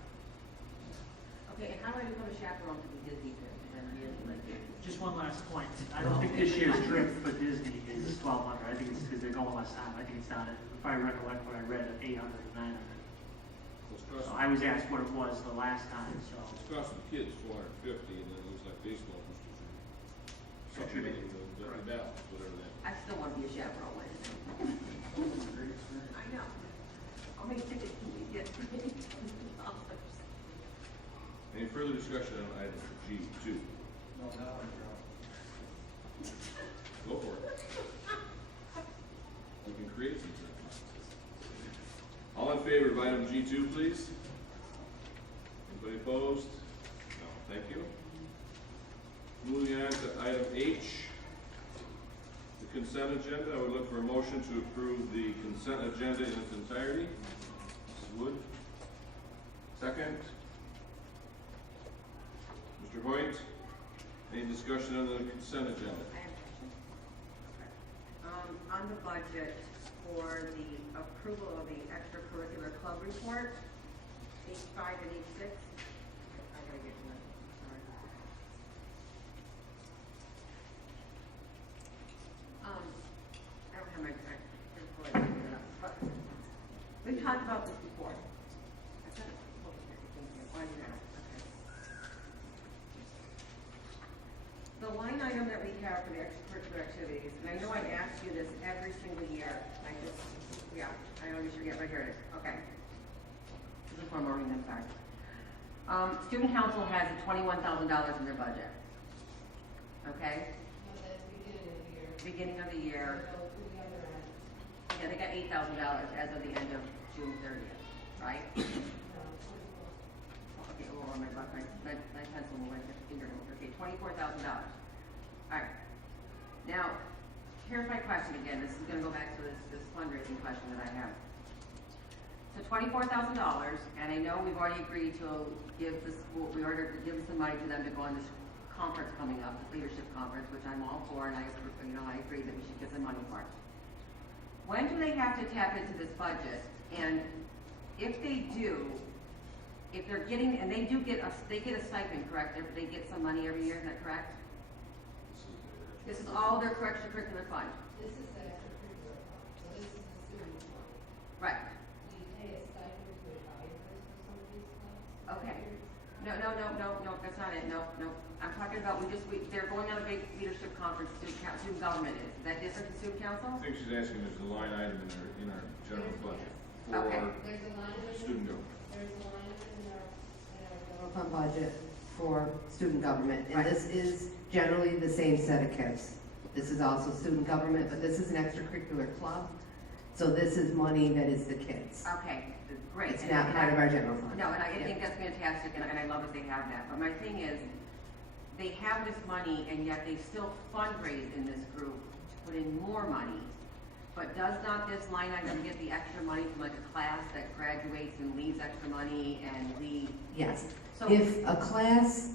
Okay, and how do I become a chaperone to the Disney trip? Is that really like it? Just one last point. I don't think this year's trip for Disney is 1,200. I think it's because they're going less time. I think it's down at, if I recollect what I read, at 800 or 900. So I was asked what it was the last time, so. It's costing the kids $450, and then it looks like baseball boosters are supplementing the balance, whatever that. I still want to be a chaperone when I know. How many tickets can we get? Any further discussion on item G2? No, not on your own. Go for it. We can create some. All in favor of item G2, please? Anybody opposed? No, thank you. Moving on to item H, the consent agenda. I would look for a motion to approve the consent agenda in its entirety. Mrs. Wood? Second? Mr. Hoyt, any discussion on the consent agenda? I have a question. On the budget for the approval of the extracurricular club report, page 5 and page 6. I gotta get to that, sorry. I don't have my, but we've talked about this before. I said, oh, thank you. Why did I? Okay. The line item that we have for the extracurricular activities, and I know I ask you this every single year, I know you should get right here it is, okay. This is for Maureen, I'm sorry. Student council has $21,000 in their budget. Okay? Beginning of the year. Yeah, they got $8,000 as of the end of June 30th, right? Okay, well, my pencil will my finger. Okay, $24,000. All right. Now, here's my question again. This is going to go back to this fundraising question that I have. So $24,000, and I know we've already agreed to give the school, we already give some money to them to go on this conference coming up, this leadership conference, which I'm all for, and I agree that we should get some money for it. When do they have to tap into this budget? And if they do, if they're getting, and they do get they get a stipend, correct? They get some money every year, is that correct? This is all their extracurricular fund. This is the extracurricular fund, so this is the student fund. Right. We pay a stipend to advisors for some of these clubs. Okay. No, that's not it. No. I'm talking about, they're going on a big leadership conference, student government is. Is that different than student council? I think she's asking, there's a line item in our general budget Okay. for There's a line item. student government. There's a line in our general fund budget for student government, and Right. this is generally the same set of kids. This is also student government, but this is an extracurricular club, so this is money that is the kids. Okay, great. It's not part of our general fund. No, and I think that's fantastic, and I love that they have that. But my thing is, they have this money, and yet they still fundraise in this group to put in more money. But does not this line item get the extra money from like a class that graduates and leaves extra money and we? Yes. So- If a class,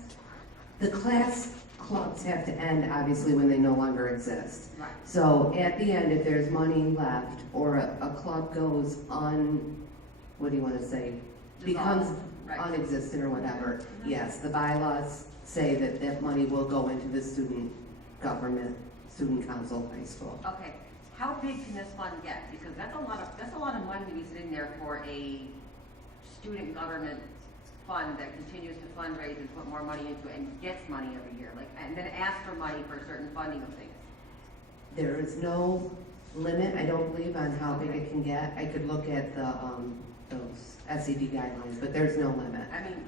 the class clubs have to end obviously when they no longer exist. Right. So at the end, if there's money left or a club goes what do you want to say? Becomes Right. unexistent or whatever, yes, the bylaws say that that money will go into the student government, student council, high school. Okay, how big can this fund get? Because that's a lot of money to be sitting there for a student government fund that continues to fundraise and put more money into it and gets money every year, and then ask for money for certain funding of things. There is no limit, I don't believe, on how big it can get. I could look at those SED guidelines, but there's no limit. I mean,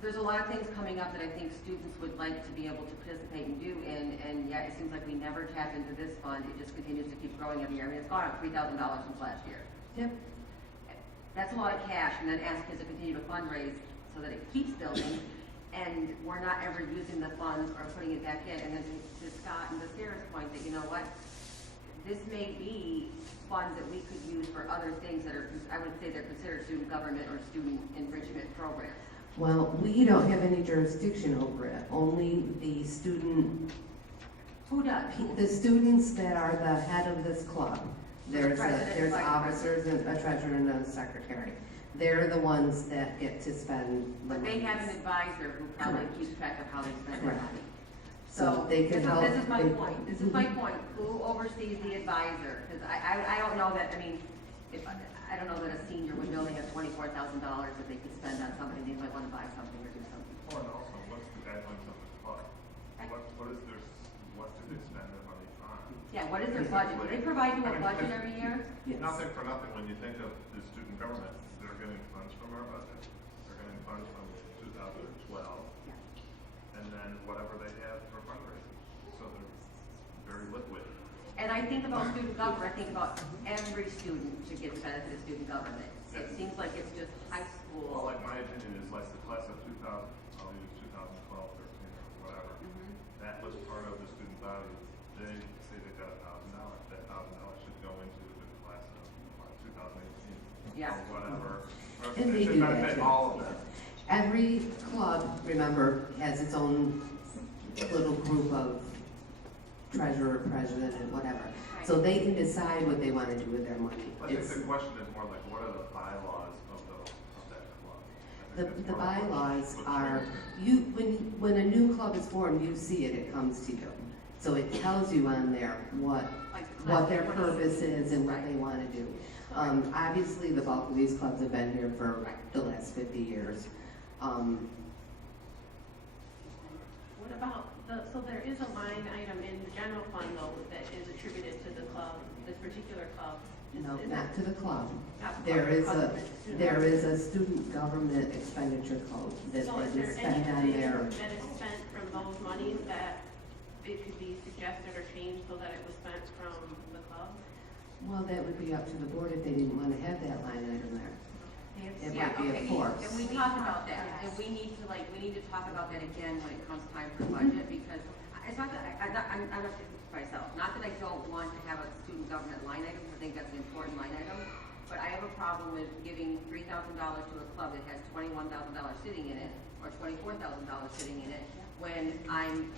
there's a lot of things coming up that I think students would like to be able to participate and do, and yet it seems like we never tap into this fund. It just continues to keep growing every year. I mean, it's gone up $3,000 since last year. Yep. That's a lot of cash, and then ask kids to continue to fundraise so that it keeps building, and we're not ever using the funds or putting it back in. And then to Scott and to Sarah's point that, you know what, this may be funds that we could use for other things that are, I would say they're considered student government or student enrichment programs. Well, we don't have any jurisdiction over it, only the student, Who does? the students that are the head of this club. There's president, vice officers, and a treasurer and a secretary. They're the ones that get to spend the But they have an monies. advisor who probably Correct. keeps track of how they spend their Correct. money. So they can help. This is my they- point, this is my point, who oversees the advisor? Because I don't know that, I mean, I don't know that a senior would know they have $24,000 that they could spend on something, they might want to buy something or do something. Oh, and also, what's the guidelines of the club? What do they spend their money on? Yeah, what is their budget? Do they provide you a budget every year? Yes. Nothing for nothing, when you think of the student government, they're getting funds from our budget. They're getting funds from 2012, and then whatever they have for fundraising. So they're very liquid. And I think about student government, I think about every student should get the benefit of student government. It seems like it's just high Well, school. like my opinion is like the class of 2000, I'll use 2012, 13, or whatever. That was part of the student body. They say they got $1,000. That $1,000 should go into the class of 2018. Yeah. Or whatever. And they It do should that, benefit too. all of them. every club, remember, has its own little group of treasurer, president, and whatever. So they can decide what they want to do with their money. I think It's, the question is more like, what are the bylaws of that club? I the think it's more like bylaws what are, should- you, when a new club is formed, you see it, it comes to you. So it tells you on there what their purpose is and what they want to do. Obviously, the bulk of these clubs have been here for the last 50 years. What about, so there is a line item in the general fund though that is attributed to the club, this particular club? No, Is not it- to the club. not There club, is club, a, but student there government. is a student government expenditure code that So is is there spent on anything there. that is spent from those monies that it could be suggested or changed so that it was spent from the club? Well, that would be up to the board if they didn't want to have that line item there. It Yeah, might be a okay, force. and we talked about that, and we need to talk about that again when it comes time for budget, because it's not that, I'm not myself, not that I don't want to have a student government line item, I think that's an important line item, but I have a problem with giving $3,000 to a club that has $21,000 sitting in it, or $24,000 sitting in it, when I'm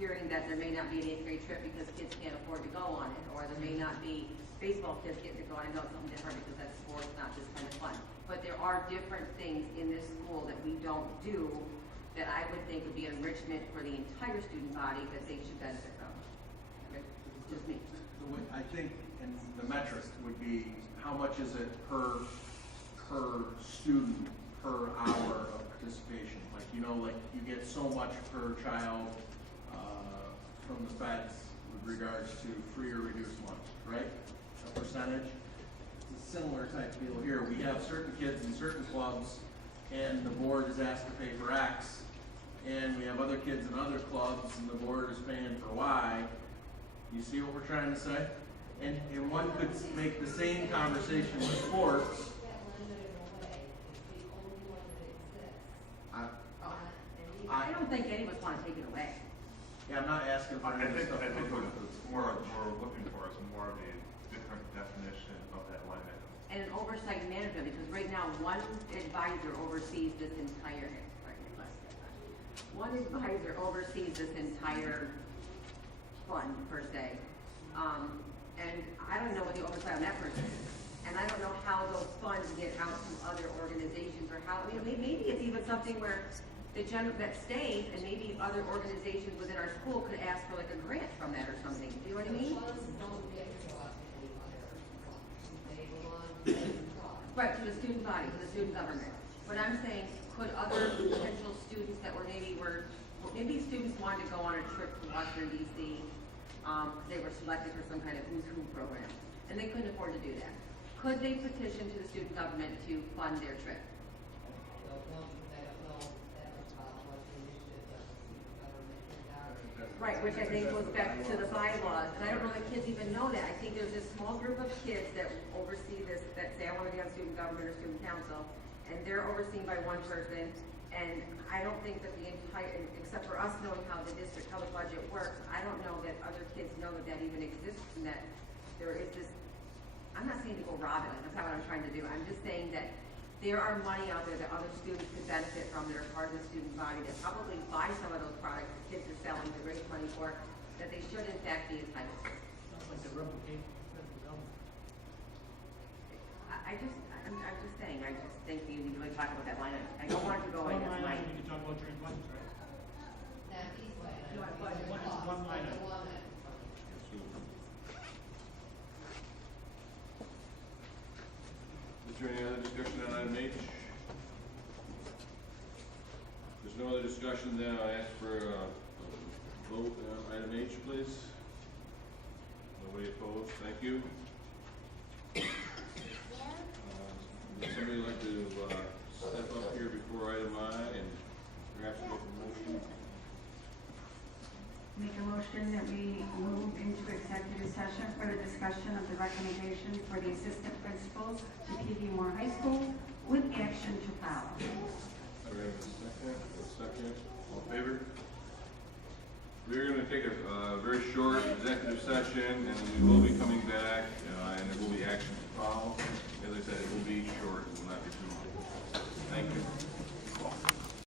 hearing that there may not be an 8th grade trip because kids can't afford to go on it, or there may not be baseball kids getting to go. I know it's something different because that's sports, not this kind of fun. But there are different things in this school that we don't do that I would think would be enrichment for the entire student body that they should benefit from. Okay? Just me. The way, I think, and the metric would be, how much is it per student, per hour of participation? Like, you know, like you get so much per child, from the feds with regards to free or reduced lunch, right? A percentage. It's a similar type deal here. We have certain kids in certain clubs and the board is asked to pay for X. And we have other kids in other clubs and the board is paying for Y. You see what we're trying to say? And one could make the same conversation with sports. I don't think any of us want to take it away. Yeah, I'm not asking for I any think stuff. what it's more we're looking for is more of a different definition of that line item. And an oversight management, because right now, one advisor oversees this entire fund, per se. And I don't know what the oversight on that person is. And I don't know how those funds get out to other organizations, or how, maybe it's even something where that stays, and maybe other organizations within our school could ask for like a grant from that or something. Do you know what I mean? Right, to the student body, to the student government. But I'm saying, could other potential students that maybe students wanted to go on a trip to Washington DC, they were selected for some kind of who's who program, and they couldn't afford to do that. Could they petition to the student government to fund their trip? Right, which I think goes back to the bylaws, and I don't know that kids even know that. I think there's this small group of kids that oversee this, that say, I want to be on student government or student council, and they're overseen by one person, and I don't think that the entire, except for us knowing how the district, how the budget works, I don't know that other kids know that that even exists, and that there is this, I'm not saying to go rob it, that's not what I'm trying to do, I'm just saying that there are money out there that other students could benefit from that are part of the student body that probably buy some of those products the kids are selling to raise money for, that they should in fact be entitled to. Sounds like the replicate. I'm just saying, I just think we need to really talk about that line item. I don't want it to go away, that's my. You can talk about your budgets, right? You know, budget. One line item. Is there any other discussion on item H? If there's no other discussion, then I'll ask for a vote on item H, please. Nobody opposed, thank you. Would somebody like to step up here before item I and perhaps make a motion? Make a motion that we move into executive session for the discussion of the recommendation for the assistant principals to P.V. Moore High School with action to follow. All right, a second, all in favor? We're going to take a very short executive session, and we will be coming back, and there will be action to follow. As I said, it will be short, it will not be too long. Thank you.